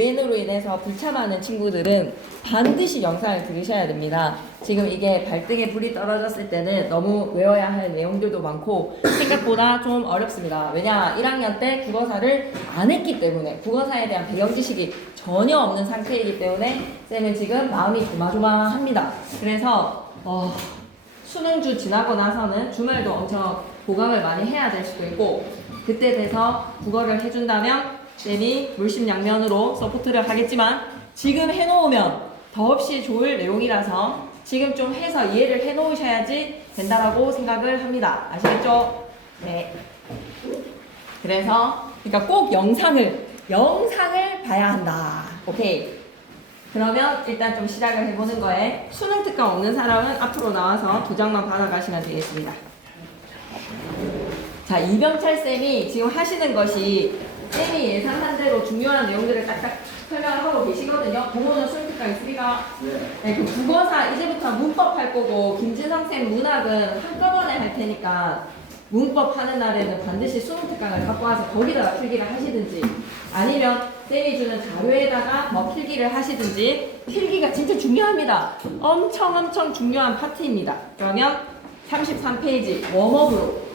유행으로 인해서 불참하는 친구들은 반드시 영상을 들으셔야 됩니다. 지금 이게 발등에 불이 떨어졌을 때는 너무 외워야 할 내용들도 많고 생각보다 좀 어렵습니다. 왜냐 1학년 때 국어사를 안 했기 때문에 국어사에 대한 배경 지식이 전혀 없는 상태이기 때문에 쌤은 지금 마음이 조마조마합니다. 그래서 수능주 지나고 나서는 주말도 엄청 보강을 많이 해야 될 수도 있고 그때 돼서 국어를 해준다면 쌤이 물심양면으로 서포트를 하겠지만 지금 해놓으면 더없이 좋을 내용이라서 지금 좀 해서 이해를 해놓으셔야지 된다라고 생각을 합니다. 아시겠죠? 네. 그래서 그러니까 꼭 영상을 봐야 한다. 오케이. 그러면 일단 좀 시작을 해보는 거에 수능 특강 없는 사람은 앞으로 나와서 두 장만 받아가시면 되겠습니다. 자, 이병철 쌤이 지금 하시는 것이 쌤이 예상한 대로 중요한 내용들을 딱딱 설명을 하고 계시거든요. 부모는 수능 특강 있으니까 네, 그 국어사 이제부터 문법 할 거고 김진성 쌤 문학은 한꺼번에 할 테니까 문법 하는 날에는 반드시 수능 특강을 갖고 와서 거기다가 필기를 하시든지 아니면 쌤이 주는 자료에다가 뭐 필기를 하시든지 필기가 진짜 중요합니다. 엄청 중요한 파트입니다. 그러면 33페이지 웜업으로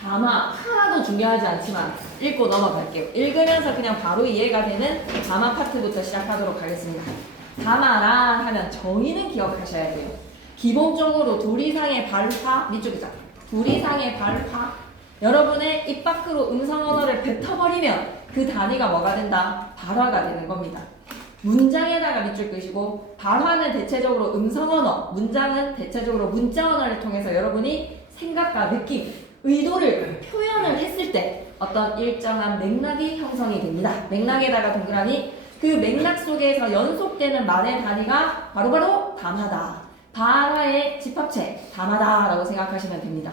가마 하나도 중요하지 않지만 읽고 넘어갈게요. 읽으면서 그냥 바로 이해가 되는 가마 파트부터 시작하도록 하겠습니다. 가마란 하면 정의는 기억하셔야 돼요. 기본적으로 둘 이상의 발파 밑쪽이죠. 둘 이상의 발파 여러분의 입 밖으로 음성 언어를 뱉어버리면 그 단위가 뭐가 된다? 발화가 되는 겁니다. 문장에다가 밑줄 끄시고 발화는 대체적으로 음성 언어, 문장은 대체적으로 문자 언어를 통해서 여러분이 생각과 느낌, 의도를 표현을 했을 때 어떤 일정한 맥락이 형성이 됩니다. 맥락에다가 동그라미 그 맥락 속에서 연속되는 말의 단위가 바로바로 담하다. 발화의 집합체 담하다라고 생각하시면 됩니다.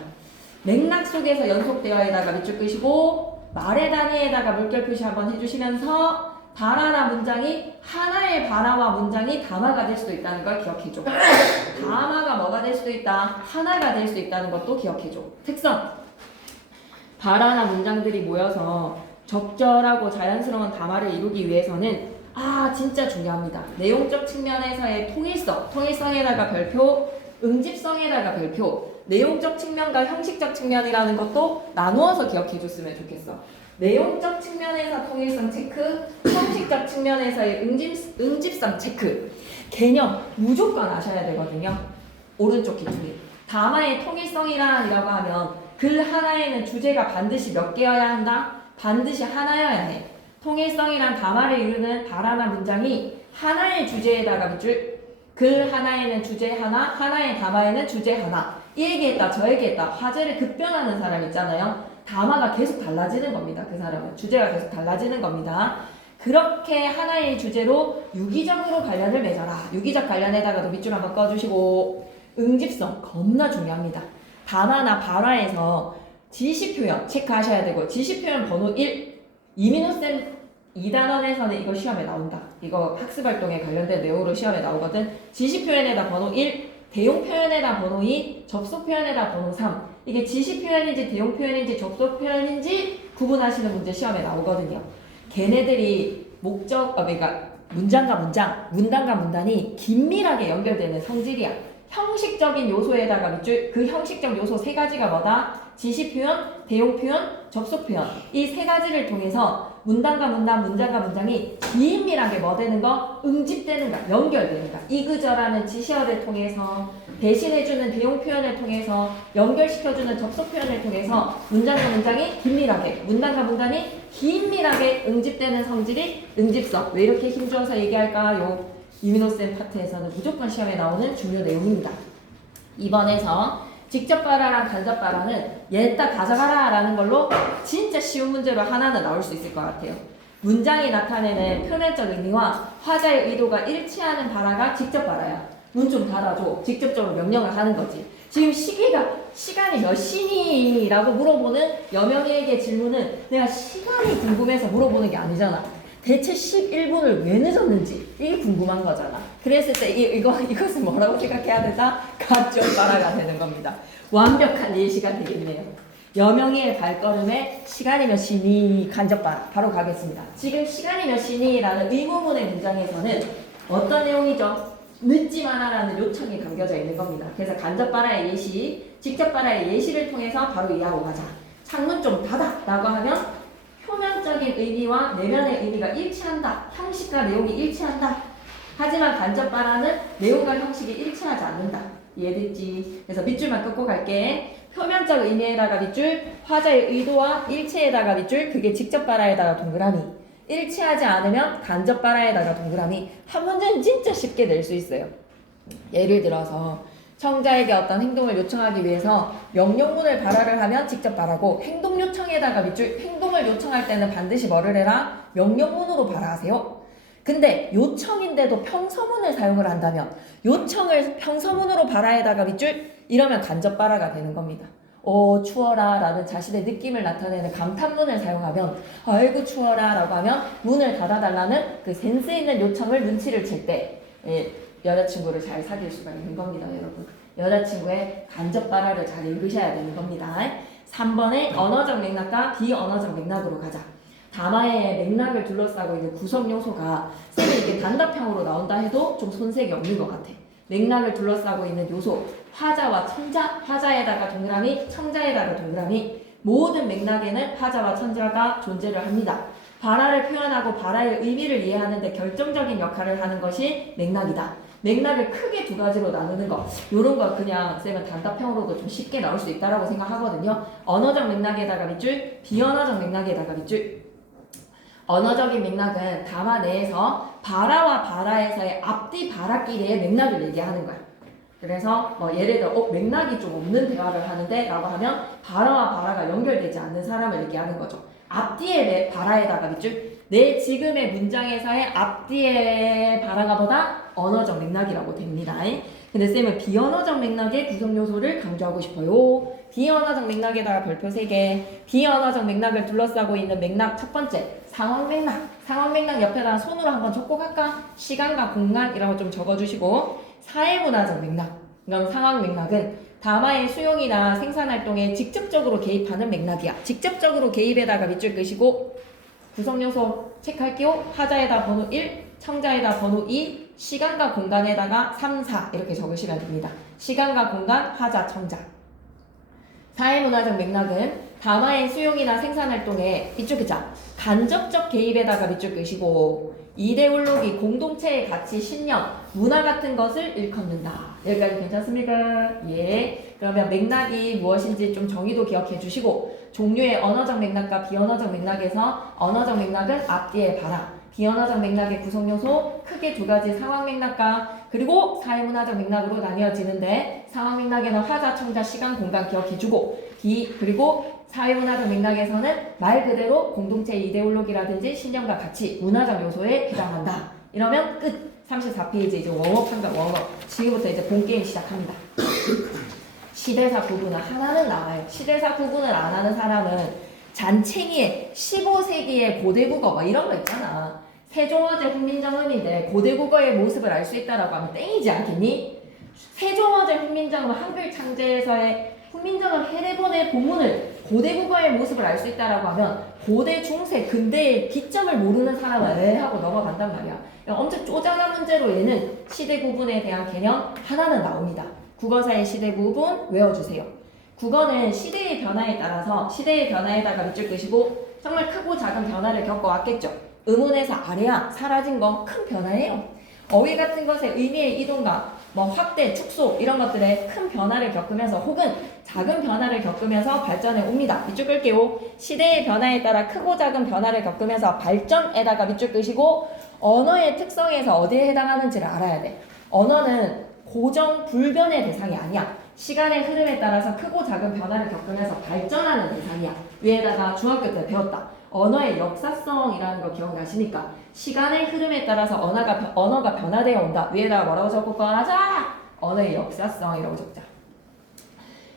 맥락 속에서 연속되어에다가 밑줄 끄시고 말의 단위에다가 물결 표시 한번 해주시면서 발화나 문장이 하나의 발화와 문장이 담화가 될 수도 있다는 걸 기억해줘. 담화가 뭐가 될 수도 있다. 하나가 될 수 있다는 것도 기억해줘. 특성. 발화나 문장들이 모여서 적절하고 자연스러운 담화를 이루기 위해서는 진짜 중요합니다. 내용적 측면에서의 통일성, 통일성에다가 별표, 응집성에다가 별표, 내용적 측면과 형식적 측면이라는 것도 나누어서 기억해 줬으면 좋겠어. 내용적 측면에서 통일성 체크, 형식적 측면에서의 응집성 체크. 개념 무조건 아셔야 되거든요. 오른쪽 기준이. 담화의 통일성이라고 하면 글 하나에는 주제가 반드시 몇 개여야 한다? 반드시 하나여야 해. 통일성이란 담화를 이루는 발화나 문장이 하나의 주제에다가 밑줄 글 하나에는 주제 하나, 하나의 담화에는 주제 하나. 이 얘기했다 저 얘기했다 화제를 급변하는 사람 있잖아요. 담화가 계속 달라지는 겁니다. 그 사람은 주제가 계속 달라지는 겁니다. 그렇게 하나의 주제로 유기적으로 관련을 맺어라. 유기적 관련에다가도 밑줄 한번 꺼주시고 응집성 겁나 중요합니다. 담화나 발화에서 지시표현 체크하셔야 되고 지시표현 번호 1 이민호쌤 2단원에서는 이거 시험에 나온다. 이거 학습활동에 관련된 내용으로 시험에 나오거든. 지시표현에다 번호 1 대용표현에다 번호 2 접속표현에다 번호 3 이게 지시표현인지 대용표현인지 접속표현인지 구분하시는 문제 시험에 나오거든요. 걔네들이 그러니까 문장과 문장, 문단과 문단이 긴밀하게 연결되는 성질이야. 형식적인 요소에다가 밑줄 그 형식적 요소 세 가지가 뭐다? 지시표현, 대용표현, 접속표현 이 세 가지를 통해서 문단과 문단, 문장과 문장이 긴밀하게 뭐 되는 거? 응집되는가? 연결되는가? 이그저라는 지시어를 통해서 대신해주는 대용표현을 통해서 연결시켜주는 접속표현을 통해서 문장과 문장이 긴밀하게 문단과 문단이 긴밀하게 응집되는 성질이 응집성. 왜 이렇게 힘줘서 얘기할까요? 이민호쌤 파트에서는 무조건 시험에 나오는 중요 내용입니다. 2번에서 직접 발화랑 간접 발화는 얘다 가져가라 라는 걸로 진짜 쉬운 문제로 하나는 나올 수 있을 것 같아요. 문장이 나타내는 표면적 의미와 화자의 의도가 일치하는 발화가 직접 발화야. 문 좀 닫아줘. 직접적으로 명령을 하는 거지. 지금 시간이 몇 시니? 라고 물어보는 여명에게 질문은 내가 시간이 궁금해서 물어보는 게 아니잖아. 대체 11분을 왜 늦었는지 이게 궁금한 거잖아. 그랬을 때 이것은 뭐라고 생각해야 된다? 가점 발화가 되는 겁니다. 완벽한 예시가 되겠네요. 여명이의 발걸음에 시간이 몇 시니 간접바라 바로 가겠습니다. 지금 시간이 몇 시니라는 의문문의 문장에서는 어떤 내용이죠? 늦지 마라라는 요청이 담겨져 있는 겁니다. 그래서 간접바라의 예시, 직접바라의 예시를 통해서 바로 이해하고 가자. 창문 좀 닫아 라고 하면 표면적인 의미와 내면의 의미가 일치한다. 형식과 내용이 일치한다. 하지만 간접바라는 내용과 형식이 일치하지 않는다. 이해됐지? 그래서 밑줄만 끊고 갈게. 표면적 의미에다가 밑줄, 화자의 의도와 일치에다가 밑줄, 그게 직접바라에다가 동그라미. 일치하지 않으면 간접바라에다가 동그라미. 한 문제는 진짜 쉽게 낼 수 있어요. 예를 들어서 청자에게 어떤 행동을 요청하기 위해서 명령문을 발화를 하면 직접바라고, 행동 요청에다가 밑줄, 행동을 요청할 때는 반드시 뭐를 해라? 명령문으로 발화하세요. 근데 요청인데도 평서문을 사용을 한다면 요청을 평서문으로 발화에다가 밑줄, 이러면 간접바라가 되는 겁니다. 추워라 라는 자신의 느낌을 나타내는 감탄문을 사용하면 아이고 추워라 라고 하면 문을 닫아달라는 그 센스 있는 요청을 눈치를 챌 때 여자친구를 잘 사귈 수가 있는 겁니다, 여러분. 여자친구의 간접바라를 잘 읽으셔야 되는 겁니다. 3번의 언어적 맥락과 비언어적 맥락으로 가자. 담화의 맥락을 둘러싸고 있는 구성 요소가 쌤이 이렇게 단답형으로 나온다 해도 좀 손색이 없는 것 같아. 맥락을 둘러싸고 있는 요소, 화자와 청자, 화자에다가 동그라미, 청자에다가 동그라미. 모든 맥락에는 화자와 청자가 존재를 합니다. 발화를 표현하고 발화의 의미를 이해하는 데 결정적인 역할을 하는 것이 맥락이다. 맥락을 크게 두 가지로 나누는 거, 요런 거 그냥 쌤은 단답형으로도 좀 쉽게 나올 수 있다고 생각하거든요. 언어적 맥락에다가 밑줄, 비언어적 맥락에다가 밑줄. 언어적인 맥락은 담화 내에서 발화와 발화에서의 앞뒤 발화끼리의 맥락을 얘기하는 거야. 그래서 예를 들어 맥락이 좀 없는 대화를 하는데 라고 하면 발화와 발화가 연결되지 않는 사람을 얘기하는 거죠. 앞뒤의 발화에다가 밑줄, 내 지금의 문장에서의 앞뒤의 발화가 보다 언어적 맥락이라고 됩니다. 근데 쌤은 비언어적 맥락의 구성 요소를 강조하고 싶어요. 비언어적 맥락에다가 별표 3개. 비언어적 맥락을 둘러싸고 있는 맥락 첫 번째, 상황 맥락. 상황 맥락 옆에다 손으로 한번 적고 갈까? 시간과 공간이라고 좀 적어주시고. 사회문화적 맥락. 그럼 상황 맥락은 담화의 수용이나 생산활동에 직접적으로 개입하는 맥락이야. 직접적으로 개입에다가 밑줄 끄시고 구성요소 체크할게요. 화자에다 번호 1, 청자에다 번호 2, 시간과 공간에다가 3, 4 이렇게 적으시면 됩니다. 시간과 공간, 화자, 청자. 사회문화적 맥락은 담화의 수용이나 생산활동에 밑줄 끄자. 간접적 개입에다가 밑줄 끄시고 이데올로기, 공동체의 가치, 신념, 문화 같은 것을 일컫는다. 여기까지 괜찮습니까? 예. 그러면 맥락이 무엇인지 좀 정의도 기억해 주시고 종류의 언어적 맥락과 비언어적 맥락에서 언어적 맥락은 앞뒤의 발화, 비언어적 맥락의 구성요소 크게 두 가지 상황 맥락과 그리고 사회문화적 맥락으로 나뉘어지는데 상황 맥락에는 화자, 청자, 시간, 공간 기억해주고 그리고 사회문화적 맥락에서는 말 그대로 공동체의 이데올로기라든지 신념과 가치, 문화적 요소에 해당한다. 이러면 끝! 34페이지 이제 웜업한다, 웜업. 지금부터 이제 본게임 시작합니다. 시대사 구분을 하나는 나와요. 시대사 구분을 안 하는 사람은 잔챙이에 15세기의 고대국어 막 이런 거 있잖아. 세종어제 훈민정음인데 고대국어의 모습을 알 수 있다라고 하면 땡이지 않겠니? 세종어제 훈민정음 한글 창제에서의 훈민정음 해대본의 본문을 고대국어의 모습을 알 수 있다라고 하면 고대, 중세, 근대의 기점을 모르는 사람은 에 하고 넘어간단 말이야. 엄청 쪼잔한 문제로 얘는 시대 구분에 대한 개념 하나는 나옵니다. 국어사의 시대 구분 외워주세요. 국어는 시대의 변화에 따라서 시대의 변화에다가 밑줄 끄시고 정말 크고 작은 변화를 겪어왔겠죠. 음운에서 아래야 사라진 건 큰 변화예요. 어휘 같은 것의 의미의 이동과 확대, 축소 이런 것들에 큰 변화를 겪으면서 혹은 작은 변화를 겪으면서 발전해 옵니다. 밑줄 끌게요. 시대의 변화에 따라 크고 작은 변화를 겪으면서 발전에다가 밑줄 끄시고 언어의 특성에서 어디에 해당하는지를 알아야 돼. 언어는 고정, 불변의 대상이 아니야. 시간의 흐름에 따라서 크고 작은 변화를 겪으면서 발전하는 대상이야. 위에다가 중학교 때 배웠다. 언어의 역사성이라는 거 기억나시니까? 시간의 흐름에 따라서 언어가 변화되어 온다. 위에다가 뭐라고 적을 거라자? 언어의 역사성이라고 적자.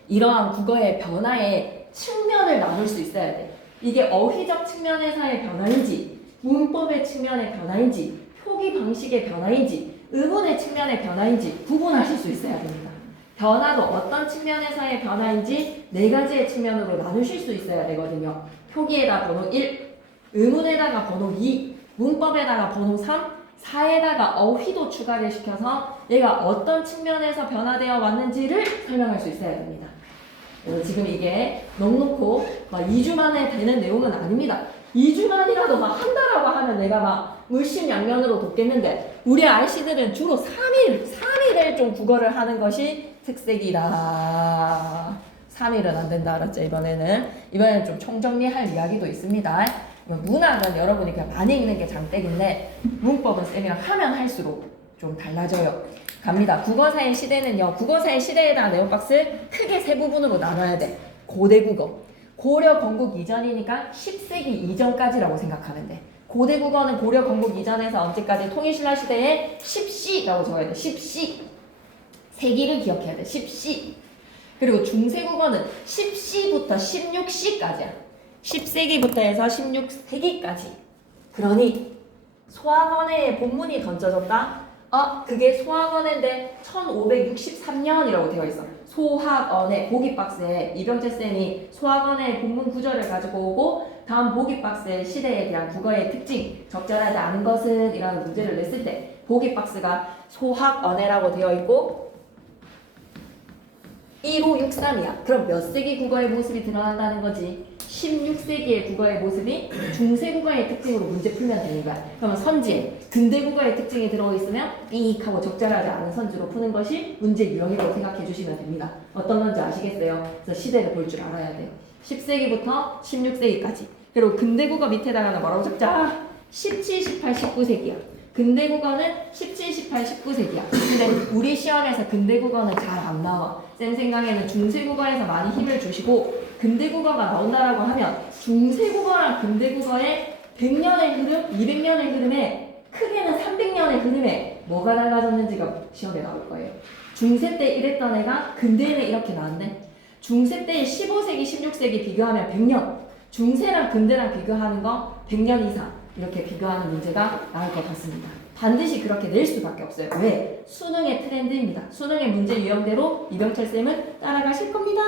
이러한 국어의 변화의 측면을 나눌 수 있어야 돼. 이게 어휘적 측면에서의 변화인지, 문법의 측면의 변화인지, 표기 방식의 변화인지, 의문의 측면의 변화인지 구분하실 수 있어야 됩니다. 변화도 어떤 측면에서의 변화인지 네 가지의 측면으로 나누실 수 있어야 되거든요. 표기에다 번호 1, 의문에다가 번호 2, 문법에다가 번호 3, 사에다가 어휘도 추가를 시켜서 얘가 어떤 측면에서 변화되어 왔는지를 설명할 수 있어야 됩니다. 그래서 지금 이게 넉넉고 막 2주 만에 되는 내용은 아닙니다. 2주 만이라도 막 한다라고 하면 내가 막 물심양면으로 돕겠는데 우리 아이씨들은 주로 3일을 좀 국어를 하는 것이 특색이다. 3일은 안 된다. 알았죠? 이번에는 좀 총정리할 이야기도 있습니다. 문학은 여러분이 그냥 많이 읽는 게 장땡인데 문법은 쌤이랑 하면 할수록 좀 달라져요. 갑니다. 국어사의 시대는요. 국어사의 시대에 대한 네오박스 크게 세 부분으로 나눠야 돼. 고대국어. 고려 건국 이전이니까 10세기 이전까지라고 생각하면 돼. 고대국어는 고려 건국 이전에서 언제까지 통일신라 시대에 10시라고 적어야 돼. 10시. 세기를 기억해야 돼. 10시. 그리고 중세국어는 10시부터 16시까지야. 10세기부터 해서 16세기까지. 그러니 소학원의 본문이 던져졌다. 그게 소학원인데 1563년이라고 되어 있어. 소학원의 보기박스에 이병재 쌤이 소학원의 본문 구절을 가지고 오고 다음 보기박스의 시대에 대한 국어의 특징, 적절하지 않은 것은 이라는 문제를 냈을 때 보기박스가 소학원회라고 되어 있고 1563이야. 그럼 몇 세기 국어의 모습이 드러난다는 거지? 16세기의 국어의 모습이 중세 국어의 특징으로 문제 풀면 되는 거야. 그러면 선지에 근대 국어의 특징이 들어있으면 삑하고 적절하지 않은 선지로 푸는 것이 문제 유형이라고 생각해 주시면 됩니다. 어떤 건지 아시겠어요? 그래서 시대를 볼 줄 알아야 돼요. 10세기부터 16세기까지. 그리고 근대 국어 밑에다가 뭐라고 적자? 17, 18, 19세기야. 근대 국어는 17, 18, 19세기야. 근데 우리 시험에서 근대 국어는 잘 안 나와. 쌤 생각에는 중세 국어에서 많이 힘을 주시고 근대 국어가 나온다라고 하면 중세 국어랑 근대 국어의 100년의 흐름, 200년의 흐름에 크게는 300년의 흐름에 뭐가 달라졌는지가 시험에 나올 거예요. 중세 때 이랬던 애가 근대에는 이렇게 나왔네. 중세 때의 15세기, 16세기 비교하면 100년. 중세랑 근대랑 비교하는 거 100년 이상. 이렇게 비교하는 문제가 나올 것 같습니다. 반드시 그렇게 낼 수밖에 없어요. 왜? 수능의 트렌드입니다. 수능의 문제 유형대로 이병철 쌤은 따라가실 겁니다.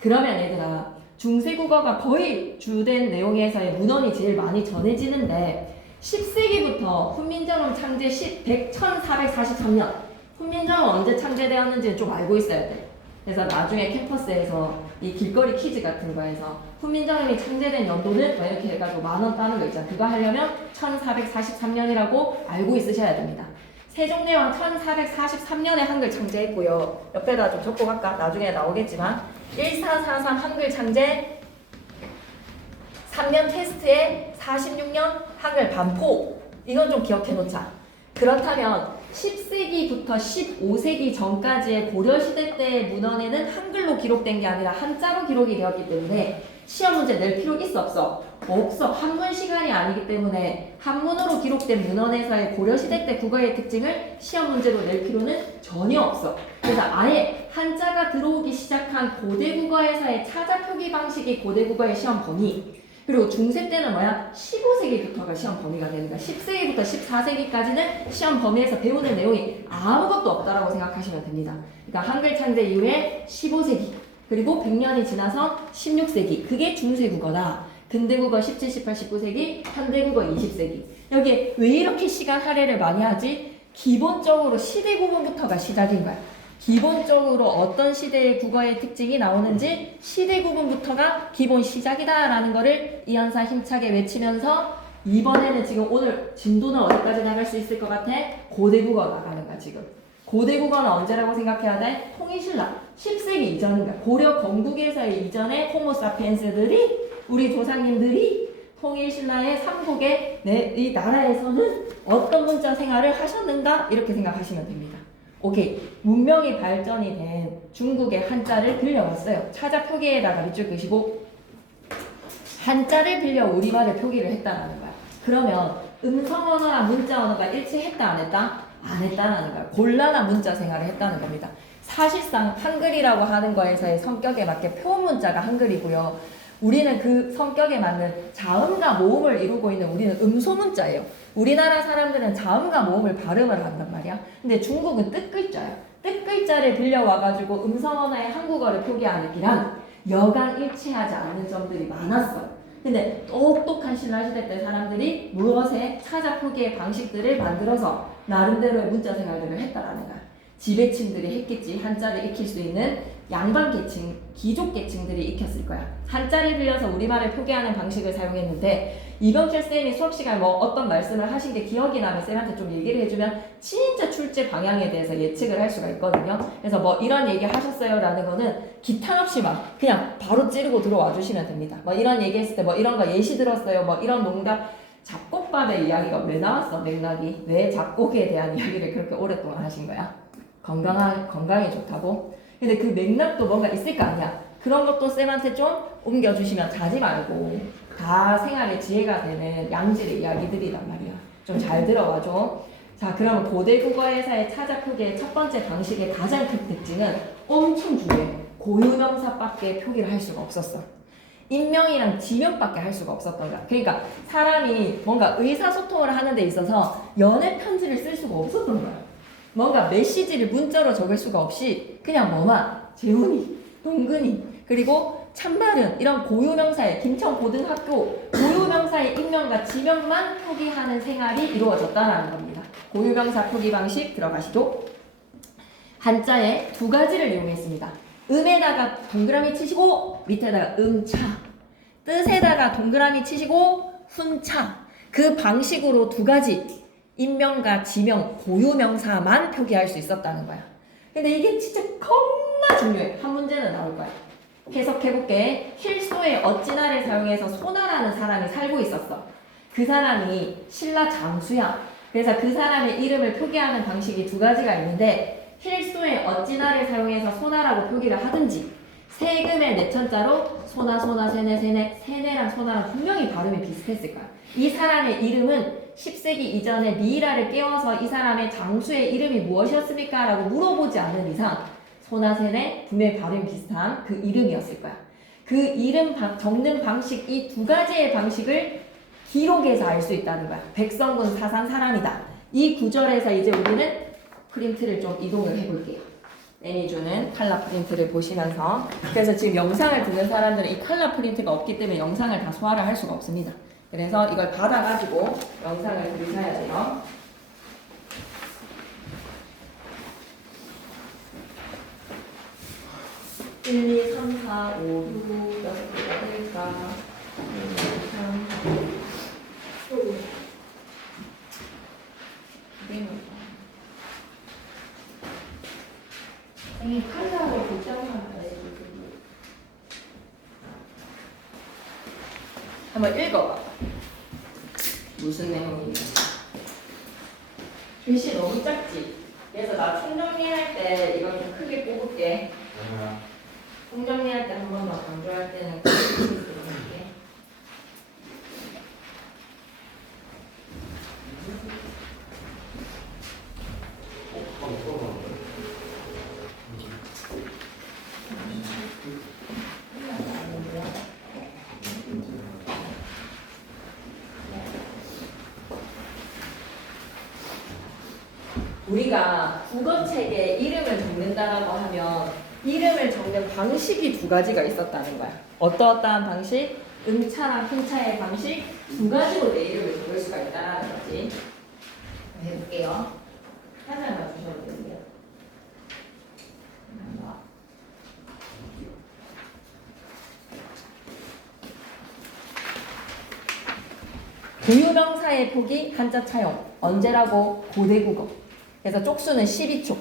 그러면 얘들아, 중세국어가 거의 주된 내용에서의 문헌이 제일 많이 전해지는데 10세기부터 훈민정음 창제 1443년 훈민정음 언제 창제되었는지는 좀 알고 있어야 돼. 그래서 나중에 캠퍼스에서 이 길거리 퀴즈 같은 거에서 훈민정음이 창제된 연도는 뭐 이렇게 해가지고 10,000원 따는 거 있잖아. 그거 하려면 1443년이라고 알고 있으셔야 됩니다. 세종대왕 1443년에 한글 창제했고요. 옆에다 좀 적고 갈까? 나중에 나오겠지만 1443 한글 창제 3년 테스트에 46년 한글 반포. 이건 좀 기억해 놓자. 그렇다면 10세기부터 15세기 전까지의 고려시대 때의 문헌에는 한글로 기록된 게 아니라 한자로 기록이 되었기 때문에 시험 문제 낼 필요 있어 없어? 없어. 한문 시간이 아니기 때문에 한문으로 기록된 문헌에서의 고려시대 때 국어의 특징을 시험 문제로 낼 필요는 전혀 없어. 그래서 아예 한자가 들어오기 시작한 고대국어에서의 차자 표기 방식이 고대국어의 시험 범위. 그리고 중세 때는 뭐야? 15세기부터가 시험 범위가 되는 거야. 10세기부터 14세기까지는 시험 범위에서 배우는 내용이 아무것도 없다라고 생각하시면 됩니다. 그러니까 한글 창제 이후에 15세기 그리고 100년이 지나서 16세기 그게 중세국어다. 근대국어 17, 18, 19세기, 현대국어 20세기. 여기에 왜 이렇게 시간 할애를 많이 하지? 기본적으로 시대 구분부터가 시작인 거야. 기본적으로 어떤 시대의 국어의 특징이 나오는지 시대 구분부터가 기본 시작이다라는 거를 이연사 힘차게 외치면서 이번에는 지금 오늘 진도는 어디까지 나갈 수 있을 것 같아? 고대국어 나가는 거야 지금. 고대국어는 언제라고 생각해야 돼? 통일신라 10세기 이전인 거야. 고려 건국에서의 이전에 호모사피엔스들이 우리 조상님들이 통일신라의 삼국의 이 나라에서는 어떤 문자 생활을 하셨는가 이렇게 생각하시면 됩니다. 오케이. 문명이 발전이 된 중국의 한자를 빌려왔어요. 차자 표기에다가 밑줄 그시고 한자를 빌려 우리말을 표기를 했다는 거야. 그러면 음성 언어랑 문자 언어가 일치했다 안 했다? 안 했다는 거야. 곤란한 문자 생활을 했다는 겁니다. 사실상 한글이라고 하는 거에서의 성격에 맞게 표현 문자가 한글이고요. 우리는 그 성격에 맞는 자음과 모음을 이루고 있는 우리는 음소문자예요. 우리나라 사람들은 자음과 모음을 발음을 한단 말이야. 근데 중국은 뜻글자야. 뜻글자 글자를 빌려와가지고 음성 언어의 한국어를 표기하는 비란 여간 일치하지 않는 점들이 많았어. 근데 똑똑한 신라시대 때 사람들이 무엇에 찾아 표기의 방식들을 만들어서 나름대로의 문자 생활들을 했다라는 거야. 지배층들이 했겠지. 한자를 익힐 수 있는 양반계층, 귀족계층들이 익혔을 거야. 한자를 빌려서 우리말을 표기하는 방식을 사용했는데 이병철 쌤이 수업 시간에 뭐 어떤 말씀을 하신 게 기억이 나면 쌤한테 좀 얘기를 해주면 진짜 출제 방향에 대해서 예측을 할 수가 있거든요. 그래서 뭐 이런 얘기 하셨어요 라는 거는 기탄 없이 막 그냥 바로 찌르고 들어와 주시면 됩니다. 뭐 이런 얘기 했을 때 뭐 이런 거 예시 들었어요. 뭐 이런 농담. 작곡밥의 이야기가 왜 나왔어? 맥락이. 왜 작곡에 대한 이야기를 그렇게 오랫동안 하신 거야? 건강에 좋다고? 근데 그 맥락도 뭔가 있을 거 아니야. 그런 것도 쌤한테 좀 옮겨주시면 자지 말고 다 생활의 지혜가 되는 양질의 이야기들이란 말이야. 좀 잘 들어와줘. 자, 그러면 고대 국어에서의 찾아 표기의 첫 번째 방식의 가장 큰 특징은 엄청 중요해. 고유명사밖에 표기를 할 수가 없었어. 인명이랑 지명밖에 할 수가 없었던 거야. 그러니까 사람이 뭔가 의사소통을 하는 데 있어서 연애 편지를 쓸 수가 없었던 거야. 뭔가 메시지를 문자로 적을 수가 없이 그냥 뭐만 재훈이, 동근이, 그리고 참바른 이런 고유명사의 김천고등학교 고유명사의 인명과 지명만 표기하는 생활이 이루어졌다는 겁니다. 고유명사 표기 방식 들어가시죠. 한자에 두 가지를 이용했습니다. 음에다가 동그라미 치시고 밑에다가 음차, 뜻에다가 동그라미 치시고 훈차. 그 방식으로 두 가지 인명과 지명, 고유명사만 표기할 수 있었다는 거야. 근데 이게 진짜 겁나 중요해. 한 문제는 나올 거야. 해석해볼게. 힐소의 어찌나를 사용해서 소나라는 사람이 살고 있었어. 그 사람이 신라 장수야. 그래서 그 사람의 이름을 표기하는 방식이 두 가지가 있는데 힐소의 어찌나를 사용해서 소나라고 표기를 하든지 세금의 내천자로 소나 소나 세네 세네 세네랑 소나랑 분명히 발음이 비슷했을 거야. 이 사람의 이름은 10세기 이전에 미이라를 깨워서 이 사람의 장수의 이름이 무엇이었습니까? 라고 물어보지 않는 이상 소나 세네 분명히 발음이 비슷한 그 이름이었을 거야. 그 이름 적는 방식 이 두 가지의 방식을 기록에서 알 수 있다는 거야. 백성군 사산 사람이다. 이 구절에서 이제 우리는 프린트를 좀 이동을 해볼게요. 애니주는 칼라 프린트를 보시면서 그래서 지금 영상을 듣는 사람들은 이 칼라 프린트가 없기 때문에 영상을 다 소화를 할 수가 없습니다. 그래서 이걸 받아가지고 영상을 들으셔야 돼요. (1, 2, 3, 4, 5, 6, 6개가 될까? 1, 2, 3, 4, 5. 칼라를 복잡하게 한번 읽어봐. 무슨 내용인지. 글씨 너무 작지? 그래서 나 총정리할 때 이걸 좀 크게 뽑을게. 총정리할 때 한 번 더 강조할 때는 크게 뽑을게. 우리가 국어책에 이름을 적는다라고 하면 이름을 적는 방식이 두 가지가 있었다는 거야. 어떠한 방식? 음차랑 훈차의 방식 두 가지로 내 이름을 적을 수가 있다는 거지. 해볼게요. 하나만 주셔도 되고요. 고유명사의 표기 한자 차용 언제라고? 고대국어. 그래서 쪽수는 12쪽.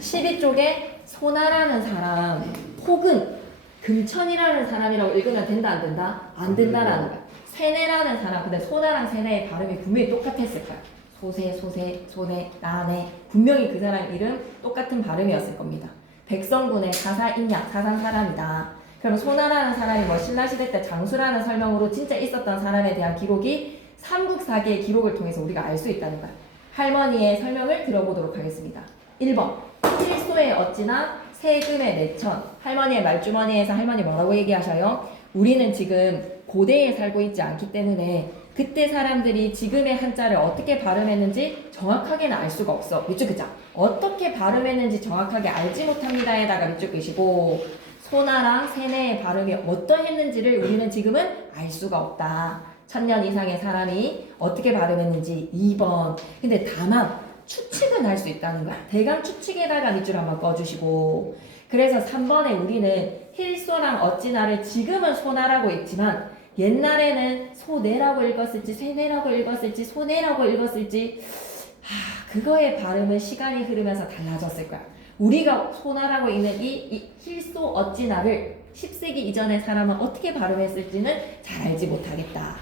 12쪽에 소나라는 사람 혹은 금천이라는 사람이라고 읽으면 된다 안 된다? 안 된다라는 거야. 세네라는 사람 근데 소나랑 세네의 발음이 분명히 똑같았을 거야. 소세, 소세, 소네, 나네 분명히 그 사람 이름 똑같은 발음이었을 겁니다. 백성군의 사사인약 사산 사람이다. 그럼 소나라는 사람이 뭐 신라시대 때 장수라는 설명으로 진짜 있었던 사람에 대한 기록이 삼국사기의 기록을 통해서 우리가 알 수 있다는 거야. 할머니의 설명을 들어보도록 하겠습니다. 1번 힐소의 어찌나 세금의 내천. 할머니의 말주머니에서 할머니 뭐라고 얘기하셔요? 우리는 지금 고대에 살고 있지 않기 때문에 그때 사람들이 지금의 한자를 어떻게 발음했는지 정확하게는 알 수가 없어. 밑줄 그자. 어떻게 발음했는지 정확하게 알지 못합니다에다가 밑줄 끄시고 소나랑 세네의 발음이 어떠했는지를 우리는 지금은 알 수가 없다. 1000년 이상의 사람이 어떻게 발음했는지 2번. 근데 다만 추측은 할 수 있다는 거야. 대강 추측에다가 밑줄 한번 꺼주시고 그래서 3번에 우리는 힐소랑 어찌나를 지금은 소나라고 읽지만 옛날에는 소네라고 읽었을지 세네라고 읽었을지 소네라고 읽었을지 그거의 발음은 시간이 흐르면서 달라졌을 거야. 우리가 소나라고 읽는 이 힐소 어찌나를 10세기 이전의 사람은 어떻게 발음했을지는 잘 알지 못하겠다.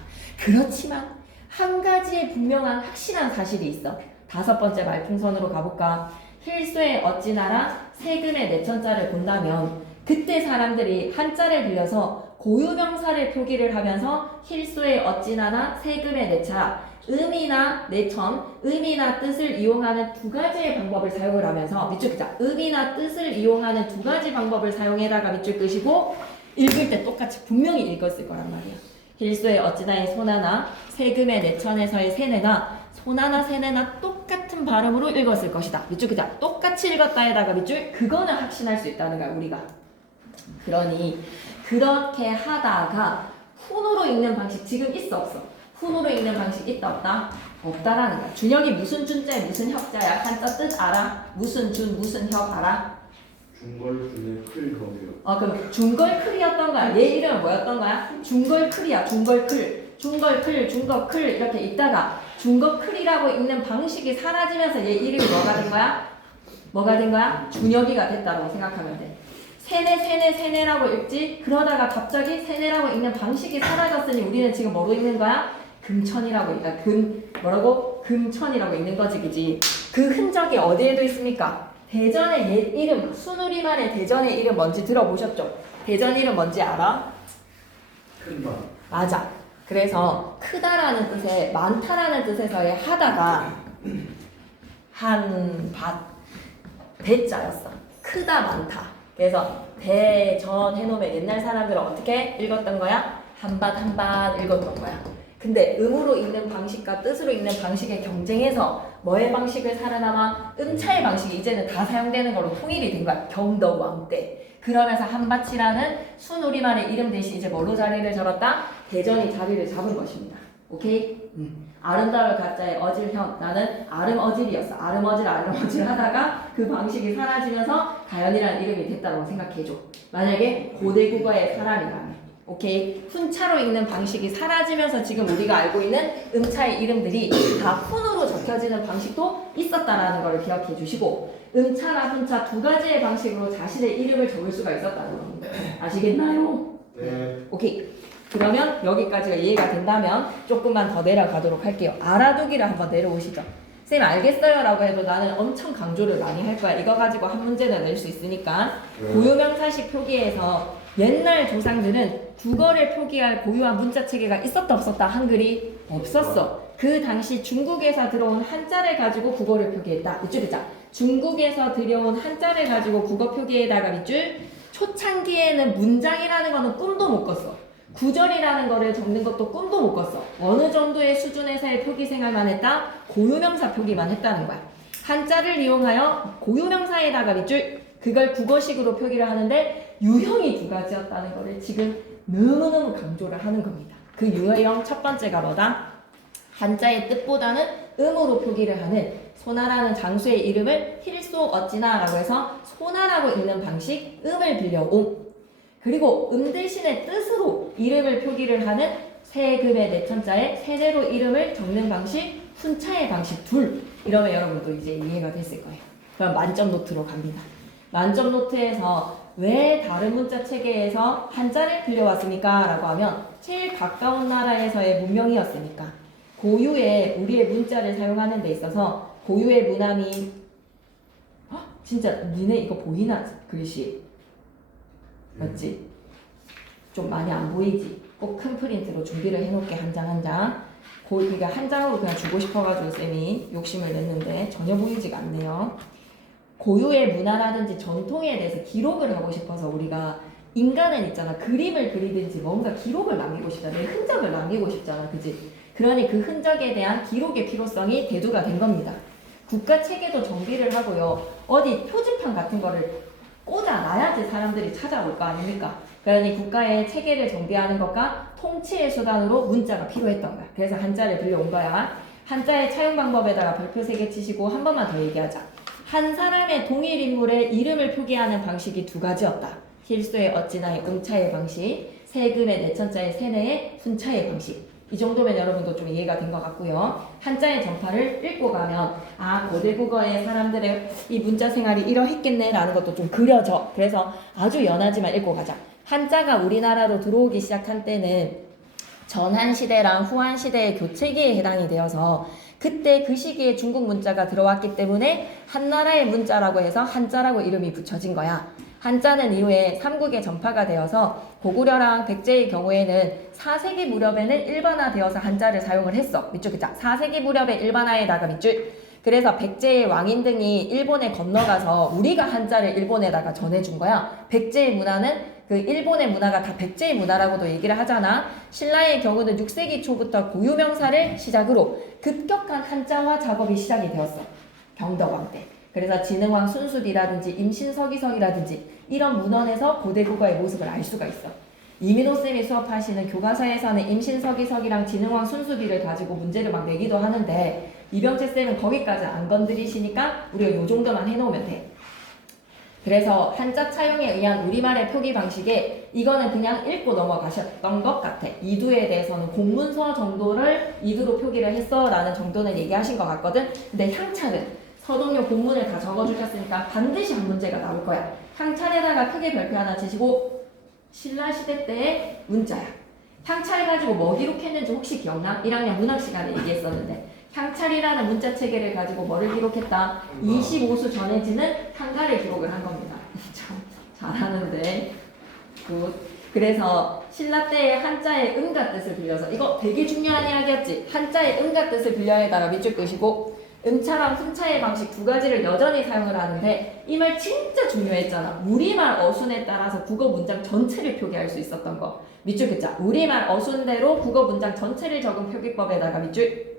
그렇지만 한 가지의 분명한 확실한 사실이 있어. 5번째 말풍선으로 가볼까? 힐소의 어찌나라 세금의 내천자를 본다면 그때 사람들이 한자를 빌려서 고유명사를 표기를 하면서 힐소의 어찌나나 세금의 내차 음이나 내천, 의미나 뜻을 이용하는 두 가지의 방법을 사용을 하면서 밑줄 끄자. 의미나 뜻을 이용하는 두 가지 방법을 사용해다가 밑줄 끄시고 읽을 때 똑같이 분명히 읽었을 거란 말이야. 힐소의 어찌나의 소나나 세금의 내천에서의 세네나 소나나 세네나 똑같은 발음으로 읽었을 것이다. 밑줄 끄자. 똑같이 읽었다에다가 밑줄 그거는 확신할 수 있다는 거야 우리가. 그러니 그렇게 하다가 훈으로 읽는 방식 지금 있어 없어? 훈으로 읽는 방식 있다 없다? 없다라는 거야. 준혁이 무슨 준자에 무슨 협자야? 한자 뜻 알아? 무슨 준 무슨 협 알아? 중걸준의 클 거고요. 그럼 중걸클이었던 거야. 얘 이름은 뭐였던 거야? 중걸클이야. 중걸클. 중걸클, 중거클 이렇게 있다가 중거클이라고 읽는 방식이 사라지면서 얘 이름이 뭐가 된 거야? 뭐가 된 거야? 준혁이가 됐다고 생각하면 돼. 세네라고 읽지? 그러다가 갑자기 세네라고 읽는 방식이 사라졌으니 우리는 지금 뭐로 읽는 거야? 금천이라고 읽다. 뭐라고? 금천이라고 읽는 거지, 그지? 그 흔적이 어디에도 있습니까? 대전의 옛 이름, 순우리말의 대전의 이름 뭔지 들어보셨죠? 대전 이름 뭔지 알아? 큰반. 맞아. 그래서 크다라는 뜻에 많다라는 뜻에서의 하다가 한밭 대자였어. 크다 많다. 그래서 대전 해놓으면 옛날 사람들은 어떻게 읽었던 거야? 한밭 한밭 읽었던 거야. 근데 음으로 읽는 방식과 뜻으로 읽는 방식의 경쟁에서 뭐의 방식을 살아남아? 음차의 방식이 이제는 다 사용되는 걸로 통일이 된 거야. 경덕왕 때. 그러면서 한밭이라는 순우리말의 이름 대신 이제 뭘로 자리를 잡았다? 대전이 자리를 잡은 것입니다. 오케이? 아름다울 가짜의 어질형. 나는 아름어질이었어. 아름어질 하다가 그 방식이 사라지면서 가연이라는 이름이 됐다고 생각해줘. 만약에 고대국어의 사람이라면. 오케이? 훈차로 읽는 방식이 사라지면서 지금 우리가 알고 있는 음차의 이름들이 다 훈으로 적혀지는 방식도 있었다라는 걸 기억해 주시고 음차나 훈차 두 가지의 방식으로 자신의 이름을 적을 수가 있었다는 겁니다. 아시겠나요? 네. 오케이. 그러면 여기까지가 이해가 된다면 조금만 더 내려가도록 할게요. 알아두기를 한번 내려오시죠. 쌤 알겠어요 라고 해도 나는 엄청 강조를 많이 할 거야. 이거 가지고 한 문제는 낼 수 있으니까. 고유명사식 표기에서 옛날 조상들은 국어를 표기할 고유한 문자 체계가 있었다 없었다? 한글이 없었어. 그 당시 중국에서 들어온 한자를 가지고 국어를 표기했다. 밑줄 긋자. 중국에서 들여온 한자를 가지고 국어 표기에다가 밑줄. 초창기에는 문장이라는 거는 꿈도 못 꿨어. 구절이라는 거를 적는 것도 꿈도 못 꿨어. 어느 정도의 수준에서의 표기 생활만 했다? 고유명사 표기만 했다는 거야. 한자를 이용하여 고유명사에다가 밑줄. 그걸 국어식으로 표기를 하는데 유형이 두 가지였다는 거를 지금 너무너무 강조를 하는 겁니다. 그 유형 첫 번째가 뭐다? 한자의 뜻보다는 음으로 표기를 하는 소나라는 장수의 이름을 힐소 어찌나라고 해서 소나라고 읽는 방식 음을 빌려옴. 그리고 대신에 뜻으로 이름을 표기를 하는 세금의 내천자에 세대로 이름을 적는 방식 훈차의 방식 둘. 이러면 여러분도 이제 이해가 됐을 거예요. 그럼 만점 노트로 갑니다. 만점 노트에서 왜 다른 문자 체계에서 한자를 빌려왔습니까? 라고 하면 제일 가까운 나라에서의 문명이었으니까 고유의 우리의 문자를 사용하는 데 있어서 고유의 문함이 진짜 니네 이거 보이나? 글씨 맞지? 좀 많이 안 보이지? 꼭 큰 프린트로 준비를 해놓을게 한 장 한 장. 그러니까 한 장으로 그냥 주고 싶어가지고 쌤이 욕심을 냈는데 전혀 보이지가 않네요. 고유의 문화라든지 전통에 대해서 기록을 하고 싶어서 우리가 인간은 있잖아. 그림을 그리든지 뭔가 기록을 남기고 싶다. 내 흔적을 남기고 싶잖아. 그지? 그러니 그 흔적에 대한 기록의 필요성이 대두가 된 겁니다. 국가 체계도 정비를 하고요. 어디 표지판 같은 거를 꽂아놔야지 사람들이 찾아올 거 아닙니까? 그러니 국가의 체계를 정비하는 것과 통치의 수단으로 문자가 필요했던 거야. 그래서 한자를 빌려온 거야. 한자의 차용 방법에다가 별표 3개 치시고 한 번만 더 얘기하자. 한 사람의 동일 인물의 이름을 표기하는 방식이 두 가지였다. 필수의 어찌나의 응차의 방식, 세금의 내천자의 세뇌의 순차의 방식. 이 정도면 여러분도 좀 이해가 된 것 같고요. 한자의 전파를 읽고 가면 아 고대 국어의 사람들의 이 문자 생활이 이러했겠네 라는 것도 좀 그려져. 그래서 아주 연하지만 읽고 가자. 한자가 우리나라로 들어오기 시작한 때는 전한시대랑 후한시대의 교체기에 해당이 되어서 그때 그 시기에 중국 문자가 들어왔기 때문에 한나라의 문자라고 해서 한자라고 이름이 붙여진 거야. 한자는 이후에 삼국에 전파가 되어서 고구려랑 백제의 경우에는 4세기 무렵에는 일반화되어서 한자를 사용을 했어. 밑줄 긋자. 4세기 무렵에 일반화에다가 밑줄. 그래서 백제의 왕인 등이 일본에 건너가서 우리가 한자를 일본에다가 전해준 거야. 백제의 문화는 그 일본의 문화가 다 백제의 문화라고도 얘기를 하잖아. 신라의 경우는 6세기 초부터 고유명사를 시작으로 급격한 한자화 작업이 시작이 되었어. 병덕왕 때. 그래서 진흥왕 순수비라든지 임신서기석이라든지 이런 문헌에서 고대 국어의 모습을 알 수가 있어. 이민호쌤이 수업하시는 교과서에서는 임신서기석이랑 진흥왕 순수비를 가지고 문제를 막 내기도 하는데 이병채쌤은 거기까지 안 건드리시니까 우리가 요 정도만 해놓으면 돼. 그래서 한자 차용에 의한 우리말의 표기 방식에 이거는 그냥 읽고 넘어가셨던 것 같아. 이두에 대해서는 공문서 정도를 이두로 표기를 했어 라는 정도는 얘기하신 것 같거든. 근데 향차는 서동요 공문을 다 적어주셨으니까 반드시 한 문제가 나올 거야. 향찰에다가 크게 별표 하나 치시고 신라시대 때의 문자야. 향찰 가지고 뭐 기록했는지 혹시 기억나? 1학년 문학 시간에 얘기했었는데 향찰이라는 문자 체계를 가지고 뭐를 기록했다? 25수 전해지는 한가를 기록을 한 겁니다. 참 잘하는데 굿. 그래서 신라 때의 한자의 음과 뜻을 빌려서 이거 되게 중요한 이야기였지. 한자의 음과 뜻을 빌려에다가 밑줄 끄시고 음차랑 순차의 방식 두 가지를 여전히 사용을 하는데 이 말 진짜 중요했잖아. 우리말 어순에 따라서 국어 문장 전체를 표기할 수 있었던 거. 밑줄 긋자. 우리말 어순대로 국어 문장 전체를 적은 표기법에다가 밑줄.